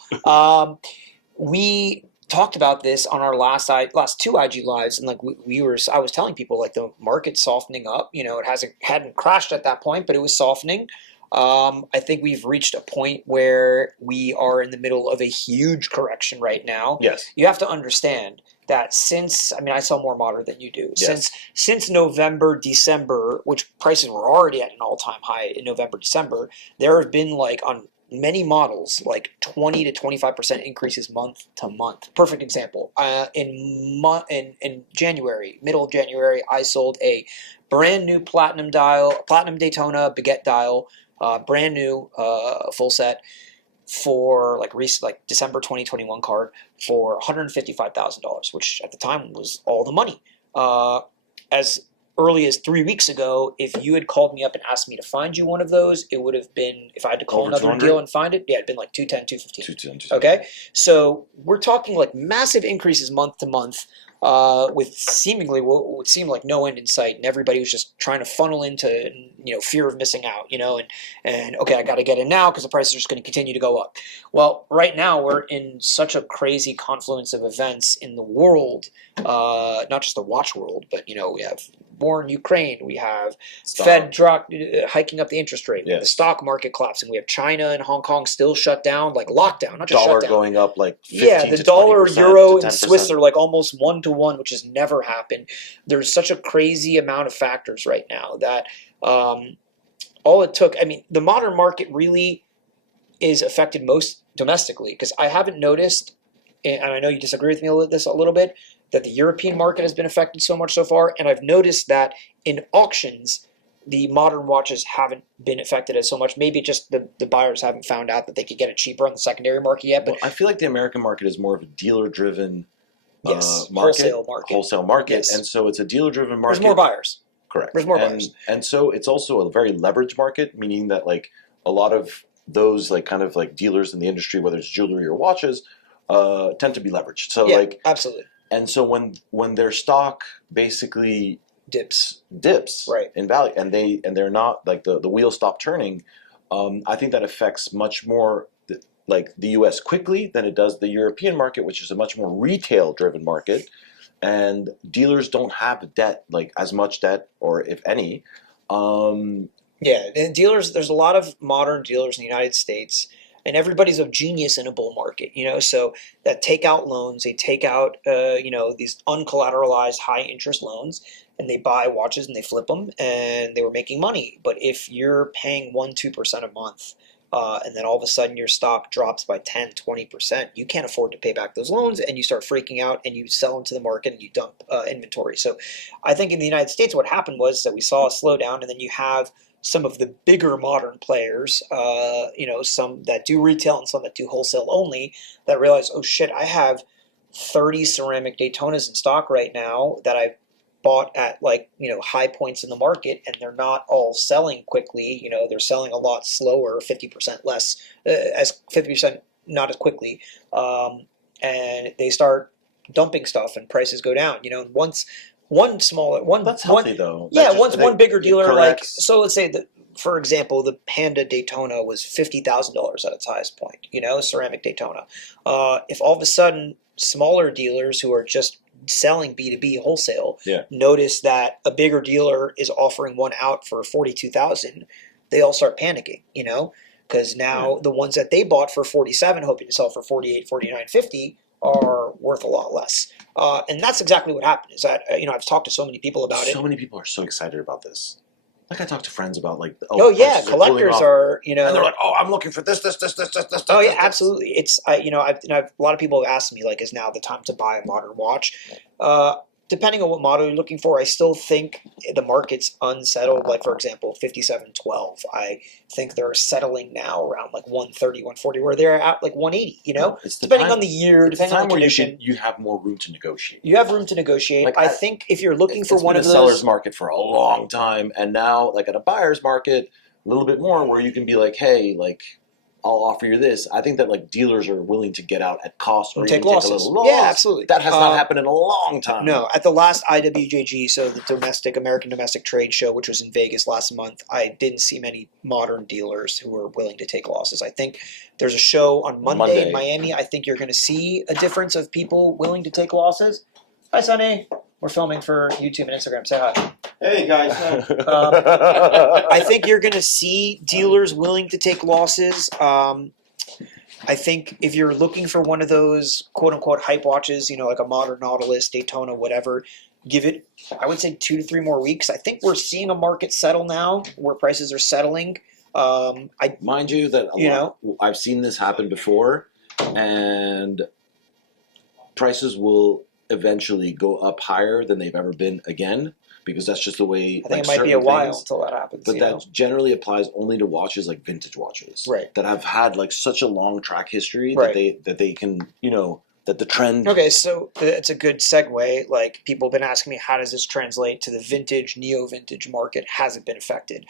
We talked about this on our last two IG lives, and like I was telling people like the market's softening up. You know, it hadn't crashed at that point, but it was softening. I think we've reached a point where we are in the middle of a huge correction right now. Yes. You have to understand that I sell more modern than you do. Yes. Since November, December, which prices were already at an all-time high in November, December, there have been like on many models like 20 to 25% increases month to month. Perfect example. In January, middle of January, I sold a brand new platinum Daytona baguette dial, brand new full set for like December 2021 card for $155,000, which at the time was all the money. As early as 3 weeks ago, if you had called me up and asked me to find you one of those, it would have been, if I had to call Over another 200? deal and find it, it'd been like 210, 215. 210. Okay, so we're talking like massive increases month to month. with seemingly what would seem like no end in sight, and everybody was just trying to funnel into fear of missing out, and okay, I got to get in now because the prices are just going to continue to go up. Well, right now we're in such a crazy confluence of events in the world, not just the watch world, but we have war in Ukraine, we have Fed hiking up the interest rate, the stock market collapsing, we have China and Hong Kong still shut down, like lockdown, not just dollar shut down. Going up like 15 the to dollar, 20% euro, to and 10%. Swiss are like almost 1-to-1, which has never happened. There's such a crazy amount of factors right now that all it took. I mean, the modern market really is affected most domestically because I haven't noticed, and I know you disagree with me a little bit, that the European market has been affected so much so far, and I've noticed that in auctions, the modern watches haven't been affected as so much. Maybe just the buyers haven't found out that they could get it cheaper on the secondary market yet. But I feel like the American market is more of a dealer-driven wholesale market, yes. And so it's a dealer-driven market. There's more buyers. Correct. There's more buyers, and so it's also a very leveraged market, meaning that like a lot of those like kind of like dealers in the industry, whether it's jewelry or watches, tend to be leveraged. So absolutely. And so when their stock basically dips right in value, and they're not like the wheels stop turning, I think that affects much more like the U.S. quickly than it does the European market, which is a much more retail driven market, and dealers don't have debt, like as much debt or if any. And dealers, there's a lot of modern dealers in the United States, and everybody's a genius in a bull market, so that take out loans, they take out these uncollateralized high interest loans, and they buy watches and they flip them, and they were making money. But if you're paying 1-2% a month, and then all of a sudden your stock drops by 10-20%, you can't afford to pay back those loans, and you start freaking out, and you sell into the market, and you dump inventory. So I think in the United States what happened was that we saw a slowdown, and then you have some of the bigger modern players, some that do retail and some that do wholesale only, that realize, oh shit, I have 30 ceramic Daytonas in stock right now that I've bought at high points in the market, and they're not all selling quickly. They're selling a lot slower, 50% less, as 50% not as quickly, and they start dumping stuff, and prices go down. Once that's healthy though. One bigger dealer, corrects. so let's say that, for example, the Panda Daytona was $50,000 at its highest point. Ceramic Daytona. If all of a sudden smaller dealers who are just selling B2B wholesale notice that a bigger dealer is offering one out for $42,000, they all start panicking, because now the ones that they bought for $47,000, hoping to sell for $48,000, $49,000, $50,000, are worth a lot less. And that's exactly what happened. Is that I've talked to so many people about it. So many people are so excited about this. Like I talk to friends about collectors are and they're like, oh, I'm looking for this. Oh yeah, absolutely. It's a lot of people have asked me, like, is now the time to buy a modern watch? Depending on what model you're looking for, I still think the market's unsettled. Like, for example, 5712, I think they're settling now around like 130, 140, where they're at like 180. It's depending on the year, depending on the condition. You have more room to negotiate. You have room to negotiate. Like, I think if you're looking for one of those, it's been a seller's market for a long time, and now like at a buyer's market, a little bit more, where you can be like, hey, like, I'll offer you this. I think that like dealers are willing to get out at cost or take even losses. Take a little loss. Yeah, absolutely. That has not happened in a long time. No, at the last IWJG, so the American Domestic Trade Show, which was in Vegas last month, I didn't see many modern dealers who were willing to take losses. I think there's a show on Monday in Miami. I think you're going to see a difference of people willing to take losses. Hi, Sonny. We're filming for YouTube and Instagram. Say hi. Hey, guys. I think you're going to see dealers willing to take losses. I think if you're looking for one of those quote-unquote hype watches, like a modern Nautilus, Daytona, whatever, give it, I would say, 2 to 3 more weeks. I think we're seeing a market settle now where prices are settling. Mind you that I've seen this happen before, and prices will eventually go up higher than they've ever been again, because that's just the way. I think it might be a while until that happens. But that generally applies only to watches like vintage watches, right? That have had like such a long track history right. that they can, that the trend. Okay, so it's a good segue. Like, people have been asking me, how does this translate to the vintage, neo-vintage market? Has it been affected?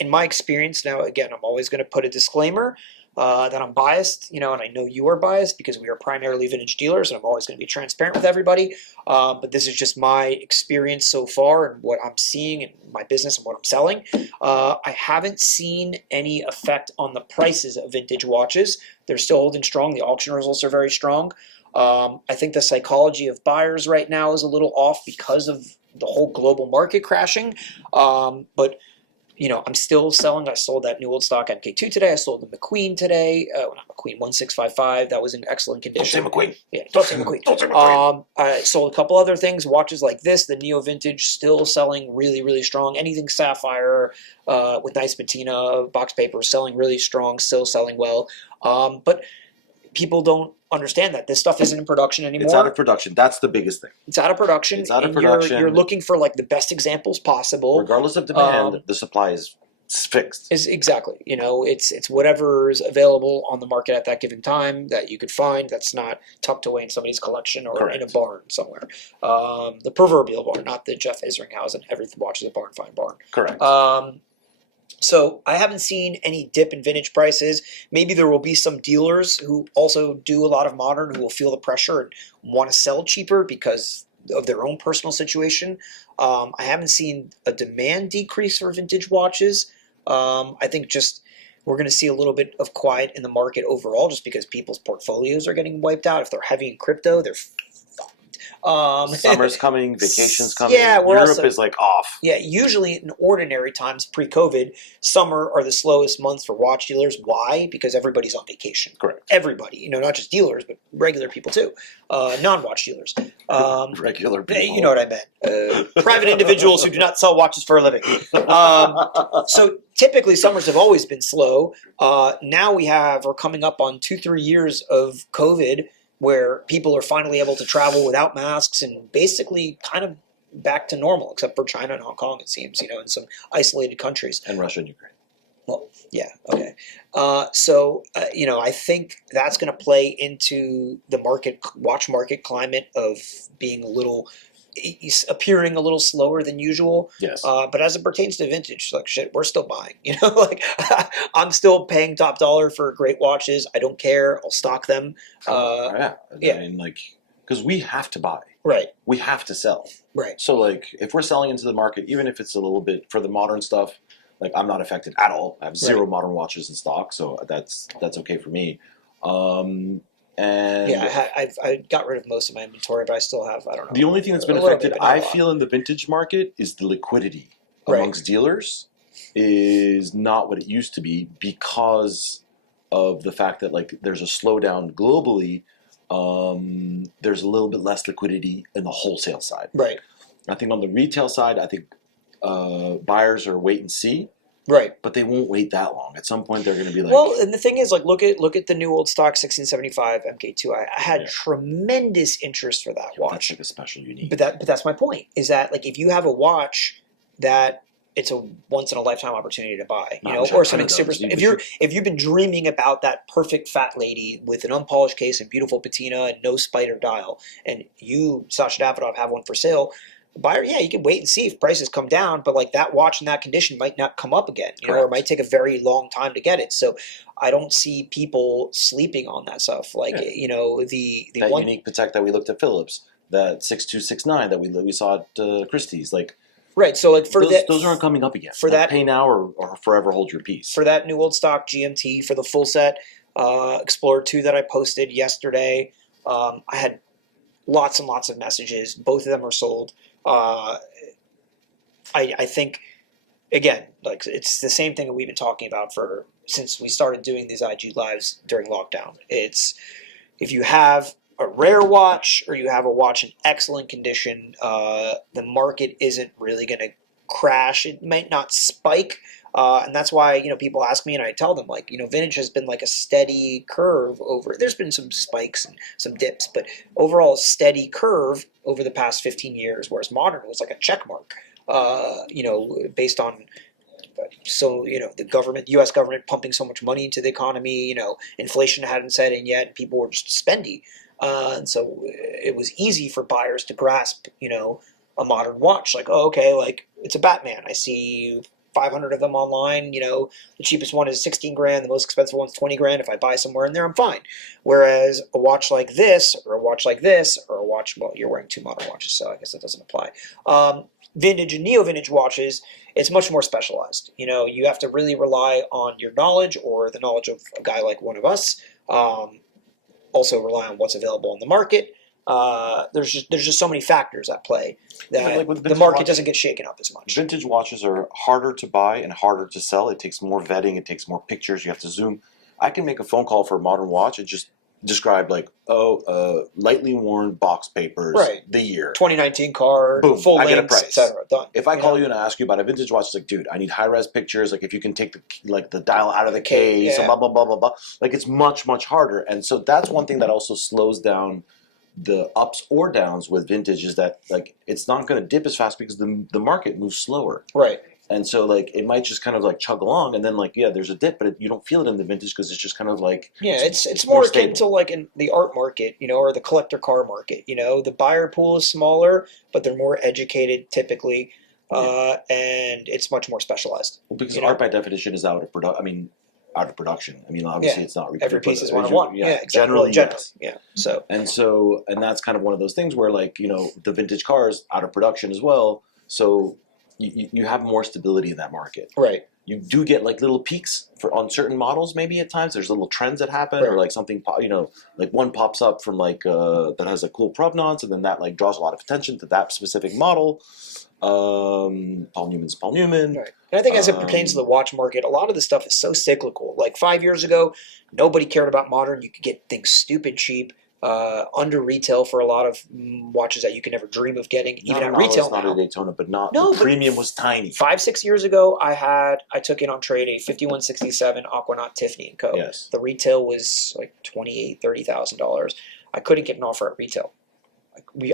In my experience, now again, I'm always going to put a disclaimer. that I'm biased, and I know you are biased because we are primarily vintage dealers, and I'm always going to be transparent with everybody. But this is just my experience so far and what I'm seeing in my business and what I'm selling. I haven't seen any effect on the prices of vintage watches. They're still holding strong. The auction results are very strong. I think the psychology of buyers right now is a little off because of the whole global market crashing. But I'm still selling. I sold that new old stock MK2 today. I sold the McQueen today. Not McQueen, 1655. That was in excellent condition. Don't say McQueen. Yeah, don't say McQueen. Don't say McQueen. I sold a couple other things. Watches like this, the Neo Vintage, still selling really, really strong. Anything sapphire with nice patina, box paper, selling really strong, still selling well. But people don't understand that this stuff isn't in production anymore. It's out of production. That's the biggest thing. It's out of production. It's out of and production. You're looking for like the best examples possible. Regardless of demand, the supply is fixed. Is exactly. It's whatever's available on the market at that given time that you could find that's not tucked away in somebody's collection or Correct. in a barn somewhere. The proverbial barn, not the Jeff Isringhausen, every watch is a barn find barn. Correct. So I haven't seen any dip in vintage prices. Maybe there will be some dealers who also do a lot of modern who will feel the pressure and want to sell cheaper because of their own personal situation. I haven't seen a demand decrease for vintage watches. I think just we're going to see a little bit of quiet in the market overall just because people's portfolios are getting wiped out. If they're heavy in crypto, they're Summer's coming, vacation's coming. Yeah, Europe is like off. Yeah, usually in ordinary times, pre-COVID, summer are the slowest months for watch dealers. Why? Because everybody's on vacation. Correct. Everybody, not just dealers, but regular people too, non-watch dealers. Regular people. You know what I meant. Private individuals who do not sell watches for a living. So typically summers have always been slow. Now we're coming up on 2-3 years of COVID, where people are finally able to travel without masks and basically kind of back to normal, except for China and Hong Kong, it seems, in some isolated countries. And Russia and Ukraine. Well, yeah, okay. So I think that's going to play into the watch market climate of being appearing a little slower than usual. Yes. But as it pertains to vintage, like shit, we're still buying. I'm still paying top dollar for great watches. I don't care. I'll stock them. Yeah. Yeah. I mean, because we have to buy. Right. We have to sell. Right. So, if we're selling into the market, even if it's a little bit for the modern stuff, I'm not affected at all. I have zero modern watches in stock, so that's okay for me. And yeah, I got rid of most of my inventory, but I still have, I don't know. The only thing that's been affected, I feel, in the vintage market is the liquidity amongst dealers is not what it used to be because of the fact that there's a slowdown globally. There's a little bit less liquidity in the wholesale side. Right. I think on the retail side, buyers are wait and see. Right. But they won't wait that long. At some point, they're going to be like... Well, and the thing is, look at the new old stock 1675 MK2. I had tremendous interest for that watch. That's a special unique. But that's my point, is that if you have a watch that it's a once in a lifetime opportunity to buy, or something super. If you've been dreaming about that perfect fat lady with an unpolished case and beautiful patina and no spider dial, and you, Sasha Davidoff, have one for sale. Buyer, you can wait and see if prices come down, but that watch in that condition might not come up again, or it might take a very long time to get it. So I don't see people sleeping on that stuff. The unique Patek that we looked at Phillips, that 6269 that we saw at Christie's, right. So those aren't coming up again. For that, pay now or forever hold your peace. For that new old stock GMT for the full set Explorer 2 that I posted yesterday, I had lots and lots of messages. Both of them are sold. I think, again, it's the same thing that we've been talking about since we started doing these IG lives during lockdown. It's if you have a rare watch or you have a watch in excellent condition, the market isn't really going to crash. It might not spike. And that's why, people ask me and I tell them vintage has been a steady curve there's been some spikes and some dips, but overall a steady curve over the past 15 years, whereas modern was a check mark, based on, the U.S. government pumping so much money into the economy, inflation hadn't set in yet, and people were just spendy. And so it was easy for buyers to grasp, a modern watch. It's a Batman. I see 500 of them online. The cheapest one is 16 grand, the most expensive one's 20 grand. If I buy somewhere in there, I'm fine. Whereas a watch like this, or a watch like this, or a watch, well, you're wearing 2 modern watches, so I guess that doesn't apply. Vintage and neo-vintage watches, it's much more specialized. You have to really rely on your knowledge or the knowledge of a guy like one of us. Also rely on what's available on the market. There's just so many factors at play that the market doesn't get shaken up as much. Vintage watches are harder to buy and harder to sell. It takes more vetting. It takes more pictures. You have to zoom. I can make a phone call for a modern watch and just describe lightly worn box papers, Right. the year, 2019 card, boom, full I get a links, price. etc. Done. If I call you and I ask you about a vintage watch, it's like, dude, I need high-res pictures. Like, if you can take the dial out of the case, Yeah. blah, blah, blah, blah, blah. Like, it's much, much harder. And so that's one thing that also slows down the ups or downs with vintage is that, like, it's not going to dip as fast because the market moves slower. Right. And so, like, it might just kind of, like, chug along. And then, like, yeah, there's a dip, but you don't feel it in the vintage because it's just kind of, like... Yeah, it's more akin stable. to, like, in the art market, or the collector car market. The buyer pool is smaller, but they're more educated typically, and it's much more specialized. Well, because art by definition is out of production. Obviously it's not repeated. Every piece but is one of one. Yeah, exactly. Generally, yes. Yeah. And that's kind of one of those things where, like, the vintage cars out of production as well. So you have more stability in that market. Right. You do get like little peaks on certain models. Maybe at times there's little trends that happen, or like something like one pops up from that has a cool provenance, and then that like draws a lot of attention to that specific model. Paul Newman's Paul Newman. Right. And I think as it pertains to the watch market, a lot of the stuff is so cyclical. Like 5 years ago, nobody cared about modern. You could get things stupid cheap, under retail for a lot of watches that you could never dream of getting, even at retail Not now. a Daytona, but not No, the premium was tiny. 5-6 years ago, I took in on trade a 5167 Aquanaut Tiffany & Co. Yes. The retail was like $28,000-$30,000. I couldn't get an offer at retail.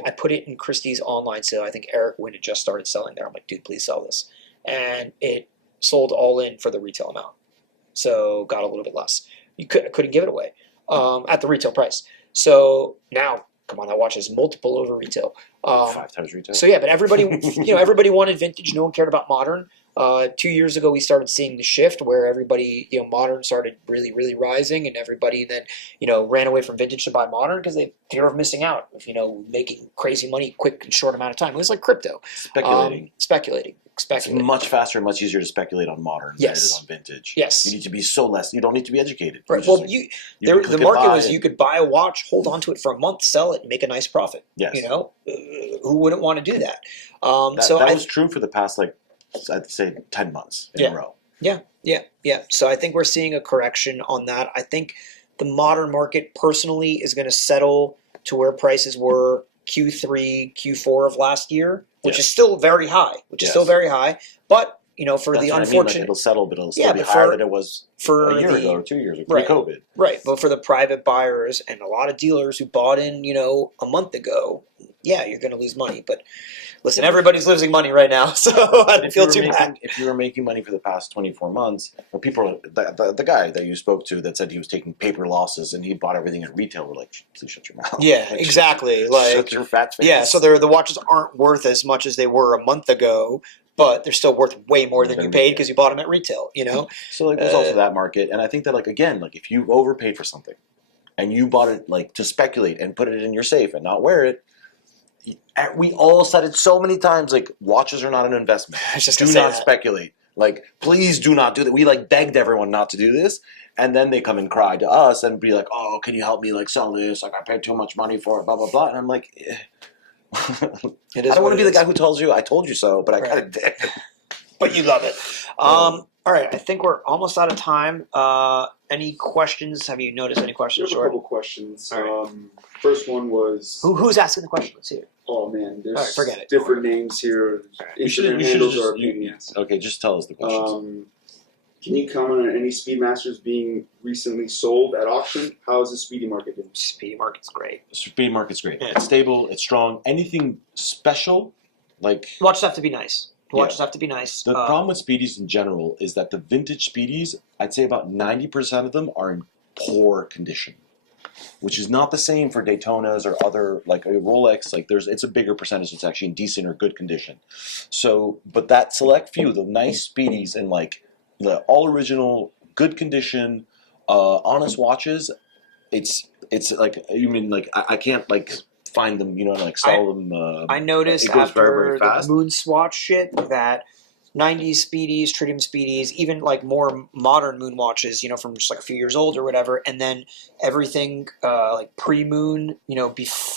I put it in Christie's online sale. I think Eric Wynn had just started selling there. I'm like, dude, please sell this. And it sold all in for the retail amount. So got a little bit less. I couldn't give it away at the retail price. So now, come on, that watch is multiple over retail. 5 times retail. So yeah, but everybody, everybody wanted vintage. No one cared about modern. 2 years ago, we started seeing the shift where everybody, modern started really, really rising, and everybody then, ran away from vintage to buy modern because they fear of missing out of, making crazy money quick and short amount of time. It was like crypto. Speculating. It's much faster and much easier to speculate on modern than it is on vintage. Yes. You need to be you don't need to be educated. Right. Well, the market was you could buy a watch, hold on to it for a month, sell it, and make a nice profit. Yes. Who wouldn't want to do that? That was true for the past, I'd say 10 months in a row. Yeah. So I think we're seeing a correction on that. I think the modern market personally is going to settle to where prices were Q3, Q4 of last year, which is still very high. But for the unfortunate, it'll settle, but it'll still be higher than it was for a year ago or 2 years ago, pre-COVID. Right, but for the private buyers and a lot of dealers who bought in, a month ago, you're going to lose money. But listen, everybody's losing money right now, so I don't feel too bad. If you were making money for the past 24 months, or the guy that you spoke to that said he was taking paper losses and he bought everything at retail, we're like, please shut your mouth. Yeah, exactly. Shut your fat face. Yeah, so the watches aren't worth as much as they were a month ago, but they're still worth way more than you paid because you bought them at retail, So there's also that market, and I think that if you overpaid for something and you bought it to speculate and put it in your safe and not wear it, we all said it so many times, watches are not an investment. Do not speculate. Please do not do that. We begged everyone not to do this, and then they come and cry to us and be like, "Oh, can you help me sell this? I paid too much money for it, blah blah blah." And I'm like, I don't want to be the guy who tells you I told you so, but I kind of did. But you love it. All right, I think we're almost out of time. Any questions? Have you noticed any questions? There's a couple questions. All right. First one was who's asking the question? Let's see it. Oh man, there's forget it. different names here. You should just okay. Just tell us the questions. Can you comment on any Speedmasters being recently sold at auction? How is the Speedy market doing? Speedy market's great. The Speedy market's great. Yeah. It's stable. It's strong. Anything special, watches have to be nice. Have to be nice. The problem with Speedies in general is that the vintage Speedies, I'd say about 90% of them are in poor condition. which is not the same for Daytonas or other like a Rolex. Like it's a bigger percentage. It's actually in decent or good condition. So, but that select few, the nice speedies and like the all original, good condition, honest watches, it's like you mean like I can't like find them, and like sell them. I noticed it goes after very, very fast. the moon swatch shit that 90s speedies, tritium speedies, even like more modern moon watches, from just like a few years old or whatever, and then everything like pre-moon,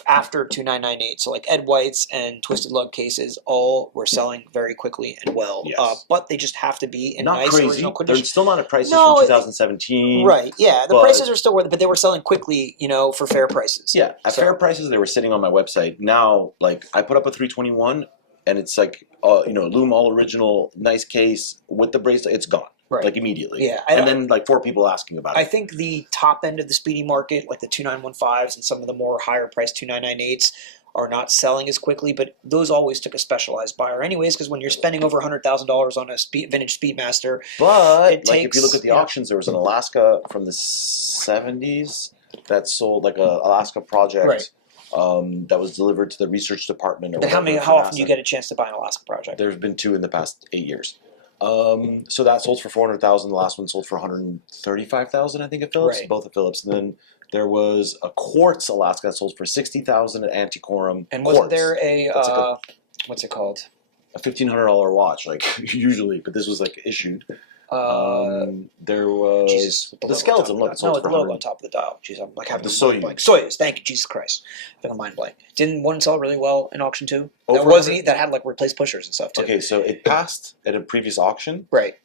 after 2998. So like Ed White's and Twisted Lug cases all were selling very quickly and well. Yes. But they just have to be in Not nice crazy. original They're condition. still not at prices No, from 2017. Right, yeah. The but- prices are still worth it, but they were selling quickly, for fair prices. Yeah, at So- fair prices, they were sitting on my website. Now, like, I put up a 321, and it's like, Loom all original, nice case with the bracelet. It's gone, Right. like immediately. Yeah, and then like 4 people asking about I it. think the top end of the speedy market, like the 2915s and some of the more higher priced 2998s, are not selling as quickly, but those always took a specialized buyer anyways, because when you're spending over $100,000 on a vintage Speedmaster, But it like, if you look at the takes- auctions, there was an Alaska from the 70s that sold like a Alaska project. Right. That was delivered to the research department. Or and how whatever how for often do you NASA. get a chance to buy an Alaska project? There's been 2 in the past 8 years. So that sold for 400,000. The last one sold for 135,000, I think, at Phillips. Right. Both at Phillips. And then there was a quartz Alaska that sold for 60,000 at Antiquorum. And wasn't Quartz. there a That's like what's it called? a $1,500 watch, like usually, but this was like issued. There was Jesus, with the logo on skeleton. top of Look, the it dial. No, sold with for the logo 100. on top of the dial. Jeez, I'm like having The a mind Soyuz. blank. Soyuz, thank you, Jesus Christ. Having a mind blank. Didn't one sell really well in auction too? That Over wasn't 100 that had like replaced pushers and stuff too. Okay, so it passed at a previous auction. Right.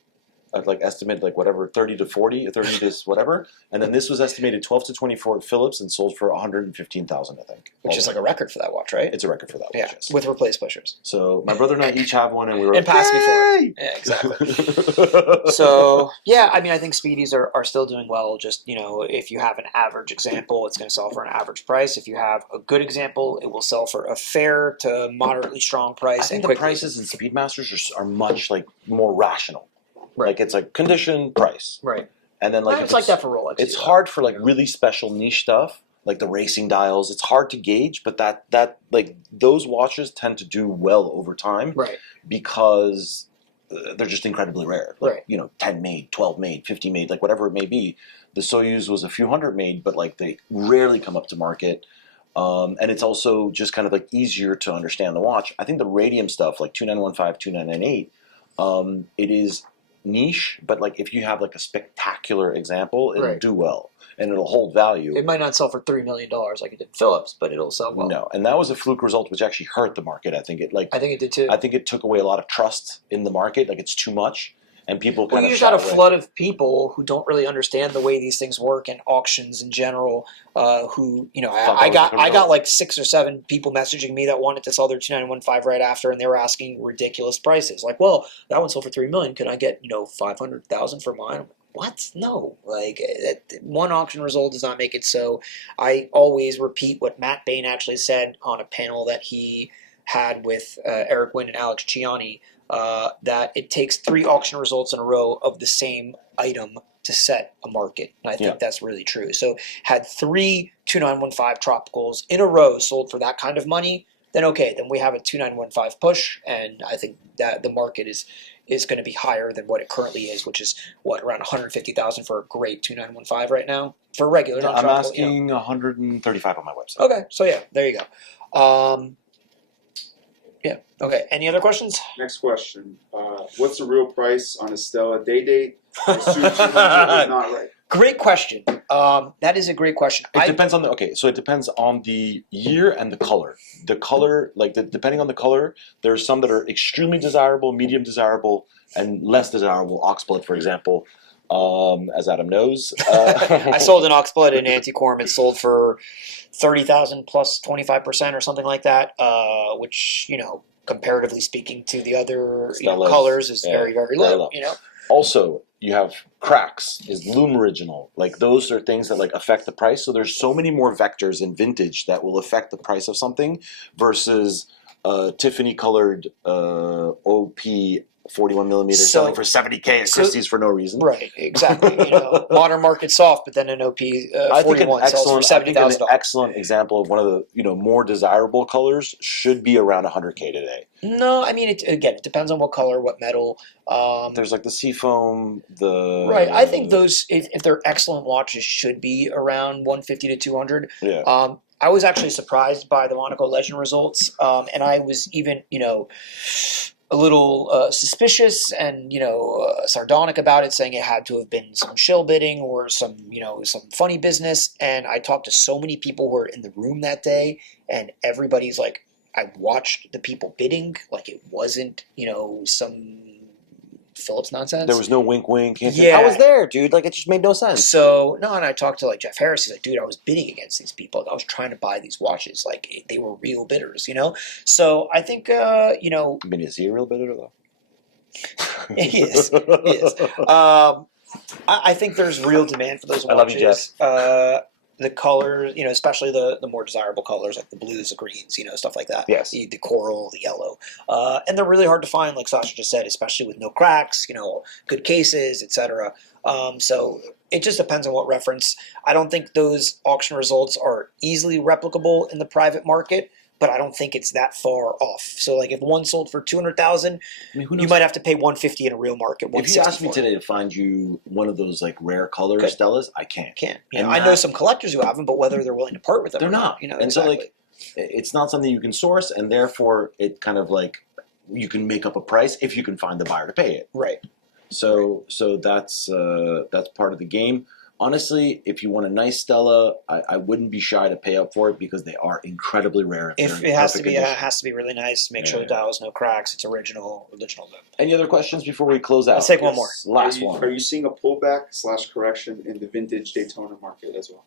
I'd like estimate like whatever 30 to 40, 30 to whatever, and then this was estimated 12 to 24 at Phillips and sold for 115,000, I think. Which is like a record for that watch, right? It's a record for that Yeah, watch. Yes. with replaced pushers. So my brother and I each have one, and we were And passed before. "Yay!" Yeah, exactly. So yeah, I mean, I think speedies are still doing well. Just if you have an average example, it's going to sell for an average price. If you have a good example, it will sell for a fair to moderately strong price. I think and the quickly. prices in Speedmasters are much like more rational. Right. Like it's like condition, price, Right. and then like if It's like that for Rolex. It's too, hard for like really special niche stuff, like the racing dials. It's hard to gauge, but that like those watches tend to do well over time, Right. because they're just incredibly rare. Like, Right. 10 made, 12 made, 50 made, like whatever it may be. The Soyuz was a few hundred made, but like they rarely come up to market. And it's also just kind of like easier to understand the watch. I think the radium stuff, like 2915, 2998, it is niche, but like if you have like a spectacular example, it'll Right. do well and it'll hold value. It might not sell for $3 million like it did Phillips, but it'll sell well. No, and that was a fluke result, which actually hurt the market. I think I think it did too. I think it took away a lot of trust in the market. Like it's too much, and people Well, kind you of just got a shy away. flood of people who don't really understand the way these things work and auctions in general. Who Thought I that was got gonna I go. got like 6 or 7 people messaging me that wanted to sell their 2915 right after, and they were asking ridiculous prices. Like, well, that one sold for $3 million. Could I get 500,000 for mine? I'm like, what? No, like one auction result does not make it so. I always repeat what Matt Bain actually said on a panel that he had with Eric Wynn and Alex Ciani. That it takes 3 auction results in a row of the same item to set a market. And I think Yeah. that's really true. So had 3 2915 tropicals in a row sold for that kind of money, then okay, then we have a 2915 push, and I think that the market is going to be higher than what it currently is, which is around 150,000 for a great 2915 right now for regular. I'm non-tropical, asking 135 on my website. Okay, so yeah, there you go. Yeah. Okay. Any other questions? Next question. What's the real price on a Stella day date? I assume 200 is not right. Great question. That is a great question. It depends on so it depends on the year and the color. The color, depending on the color, there's some that are extremely desirable, medium desirable, and less desirable. Oxblood, for example, as Adam knows. I sold an oxblood in Antiquorum. It sold for 30,000 plus 25% or something like that, which comparatively speaking to the other Stellas, colors is yeah, very very very low. low. Also, you have cracks, is Loom original. Like those are things that like affect the price. So there's so many more vectors in vintage that will affect the price of something versus Tiffany colored OP 41 millimeters So- selling for 70K at so- Christie's for no reason. Right, exactly. Modern market soft, but then an OP I think 41 sells for $70,000. an excellent example of one of the more desirable colors should be around 100K today. No, I mean, it depends on what color, what metal. There's like the seafoam, the Right, I think those, if they're excellent watches, should be around 150 to 200. Yeah. I was actually surprised by the Monaco Legend results, and I was even, a little suspicious and sardonic about it, saying it had to have been some shill bidding or some funny business. And I talked to so many people who were in the room that day, and everybody's like, I watched the people bidding, like it wasn't some Phillips nonsense. There was no wink wink. Yeah. I was there, dude. Like it just made no sense. So no, and I talked to Jeff Harris. He's like, dude, I was bidding against these people. Like, I was trying to buy these watches. Like they were real bidders, So I think I mean, is he a real bidder though? he is. I think there's real demand for those I love you, watches. The colors, especially the more desirable colors like the blues, the greens, stuff like that. Yes. The coral, the yellow, and they're really hard to find, like Sasha just said, especially with no cracks, good cases, etc. So it just depends on what reference. I don't think those auction results are easily replicable in the private market, but I don't think it's that far off. So like if one sold for 200,000, who knows? you might have to pay 150 in a real market. If you asked me 164. today to find you one of those like rare color Okay. Stellas, I can't. Can't. And I know some collectors who have them, but whether they're willing to part with them, They're or not. And so like, it's not something you can source, and therefore it kind of like you can make up a price if you can find the buyer to pay it. right. So that's part of the game. Honestly, if you want a nice Stella, I wouldn't be shy to pay up for it because they are incredibly rare. If they're in it has to perfect be, condition. it has to be really nice. Make sure the Yeah. dial's no cracks. It's original. Any other questions before we close out? Let's take one more. Last Are one. you seeing a pullback / correction in the vintage Daytona market as well?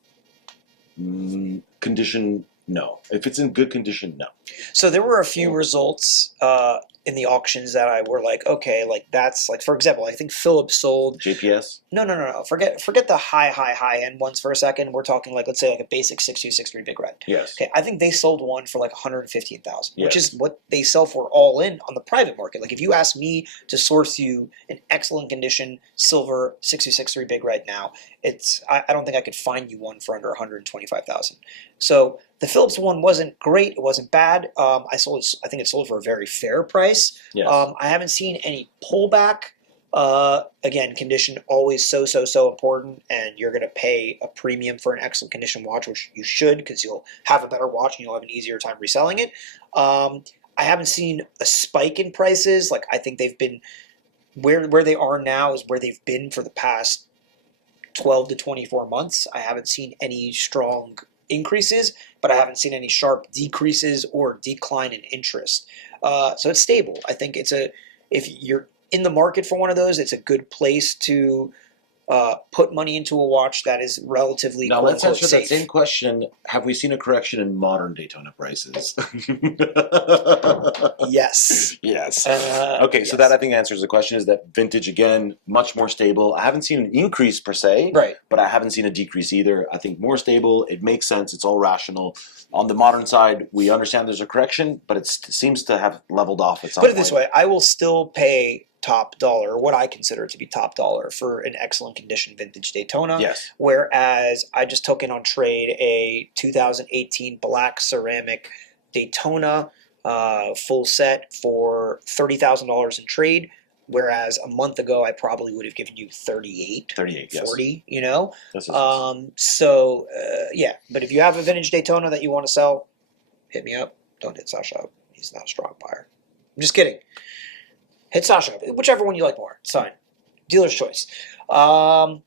Condition, no. If it's in good condition, no. So there were a few results in the auctions that I were like, okay, like that's like, for example, I think Phillips sold. JPS? No. Forget the high end ones for a second. We're talking like, let's say like a basic 6263 Big Red. Yes. Okay, I think they sold one for like 115,000, which Yes. is what they sell for all in on the private market. Like if you ask me to source you an excellent condition silver 6263 Big Red now, I don't think I could find you one for under 125,000. So the Phillips one wasn't great. It wasn't bad. I think it sold for a very fair price. Yes. I haven't seen any pullback. Again, condition always so important, and you're going to pay a premium for an excellent condition watch, which you should, because you'll have a better watch and you'll have an easier time reselling it. I haven't seen a spike in prices. Like I think they've been where they are now is where they've been for the past 12 to 24 months. I haven't seen any strong increases, but I haven't seen any sharp decreases or decline in interest. So it's stable. I think if you're in the market for one of those, it's a good place to put money into a watch that is relatively Now let's answer safe. that same question. Have we seen a correction in modern Daytona prices? Yes. Yes. Okay, So that I think answers the question, is that vintage, again, much more stable. I haven't seen an increase per se, right. but I haven't seen a decrease either. I think more stable. It makes sense. It's all rational. On the modern side, we understand there's a correction, but it seems to have leveled off at some Put point. it this way, I will still pay top dollar, what I consider to be top dollar, for an excellent condition vintage Daytona. Yes. Whereas I just took in on trade a 2018 black ceramic Daytona full set for $30,000 in trade. Whereas a month ago, I probably would have given you 38, 40, yes. This is So, yeah. But if you have a vintage Daytona that you want to sell, hit me up. Don't hit Sasha up. He's not a strong buyer. I'm just kidding. Hit Sasha up. Whichever one you like more. It's fine. Dealer's choice. I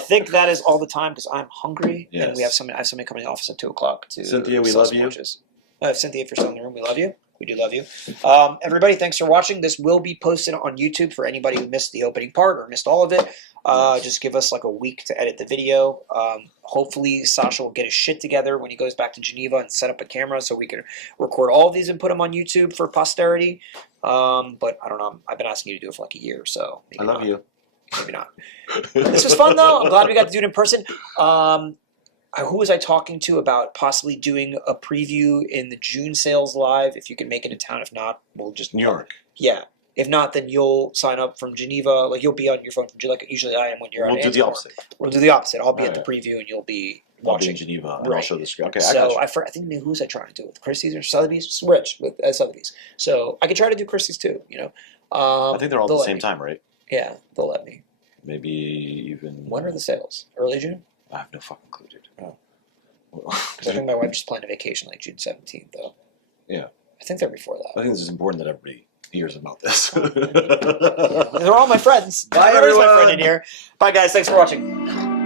think that is all the time because I'm hungry. Yes. And I have somebody coming in the office at 2 o'clock to Cynthia, we sell love some you. watches. Cynthia, if you're still in the room, we love you. We do love you. Everybody, thanks for watching. This will be posted on YouTube for anybody who missed the opening part or missed all of it. Just give us like a week to edit the video. Hopefully, Sasha will get his shit together when he goes back to Geneva and set up a camera so we can record all of these and put them on YouTube for posterity. But I don't know. I've been asking you to do it for like a year, so maybe I love you. Maybe not. This was fun, though. I'm glad we got to do it in person. who was I talking to about possibly doing a preview in the June sales live? If you can make it in town, if not, we'll just New York. Yeah. If not, then you'll sign up from Geneva. Like you'll be on your phone from like usually I am when you're on. We'll do the opposite. We'll do the opposite. I'll be Oh, at the yeah. preview and you'll be I'll be watching. in Geneva and Right. I'll show the screen. Okay, I So got you. I think who was I trying to do it with? Christie's or Sotheby's? Rich with Sotheby's. So I could try to do Christie's too. You know. I think they're all at they'll the let same me. time, right? Yeah, they'll let me. Maybe even. When are the sales? Early June? I have no fucking clue, dude. Oh. Because I think my wife just planned a vacation like June 17th, though. Yeah. I think they're before that. I think this is important that everybody hears about this. They're all my friends. Bye, Everybody's my everyone. friend in here. Bye, guys. Thanks for watching.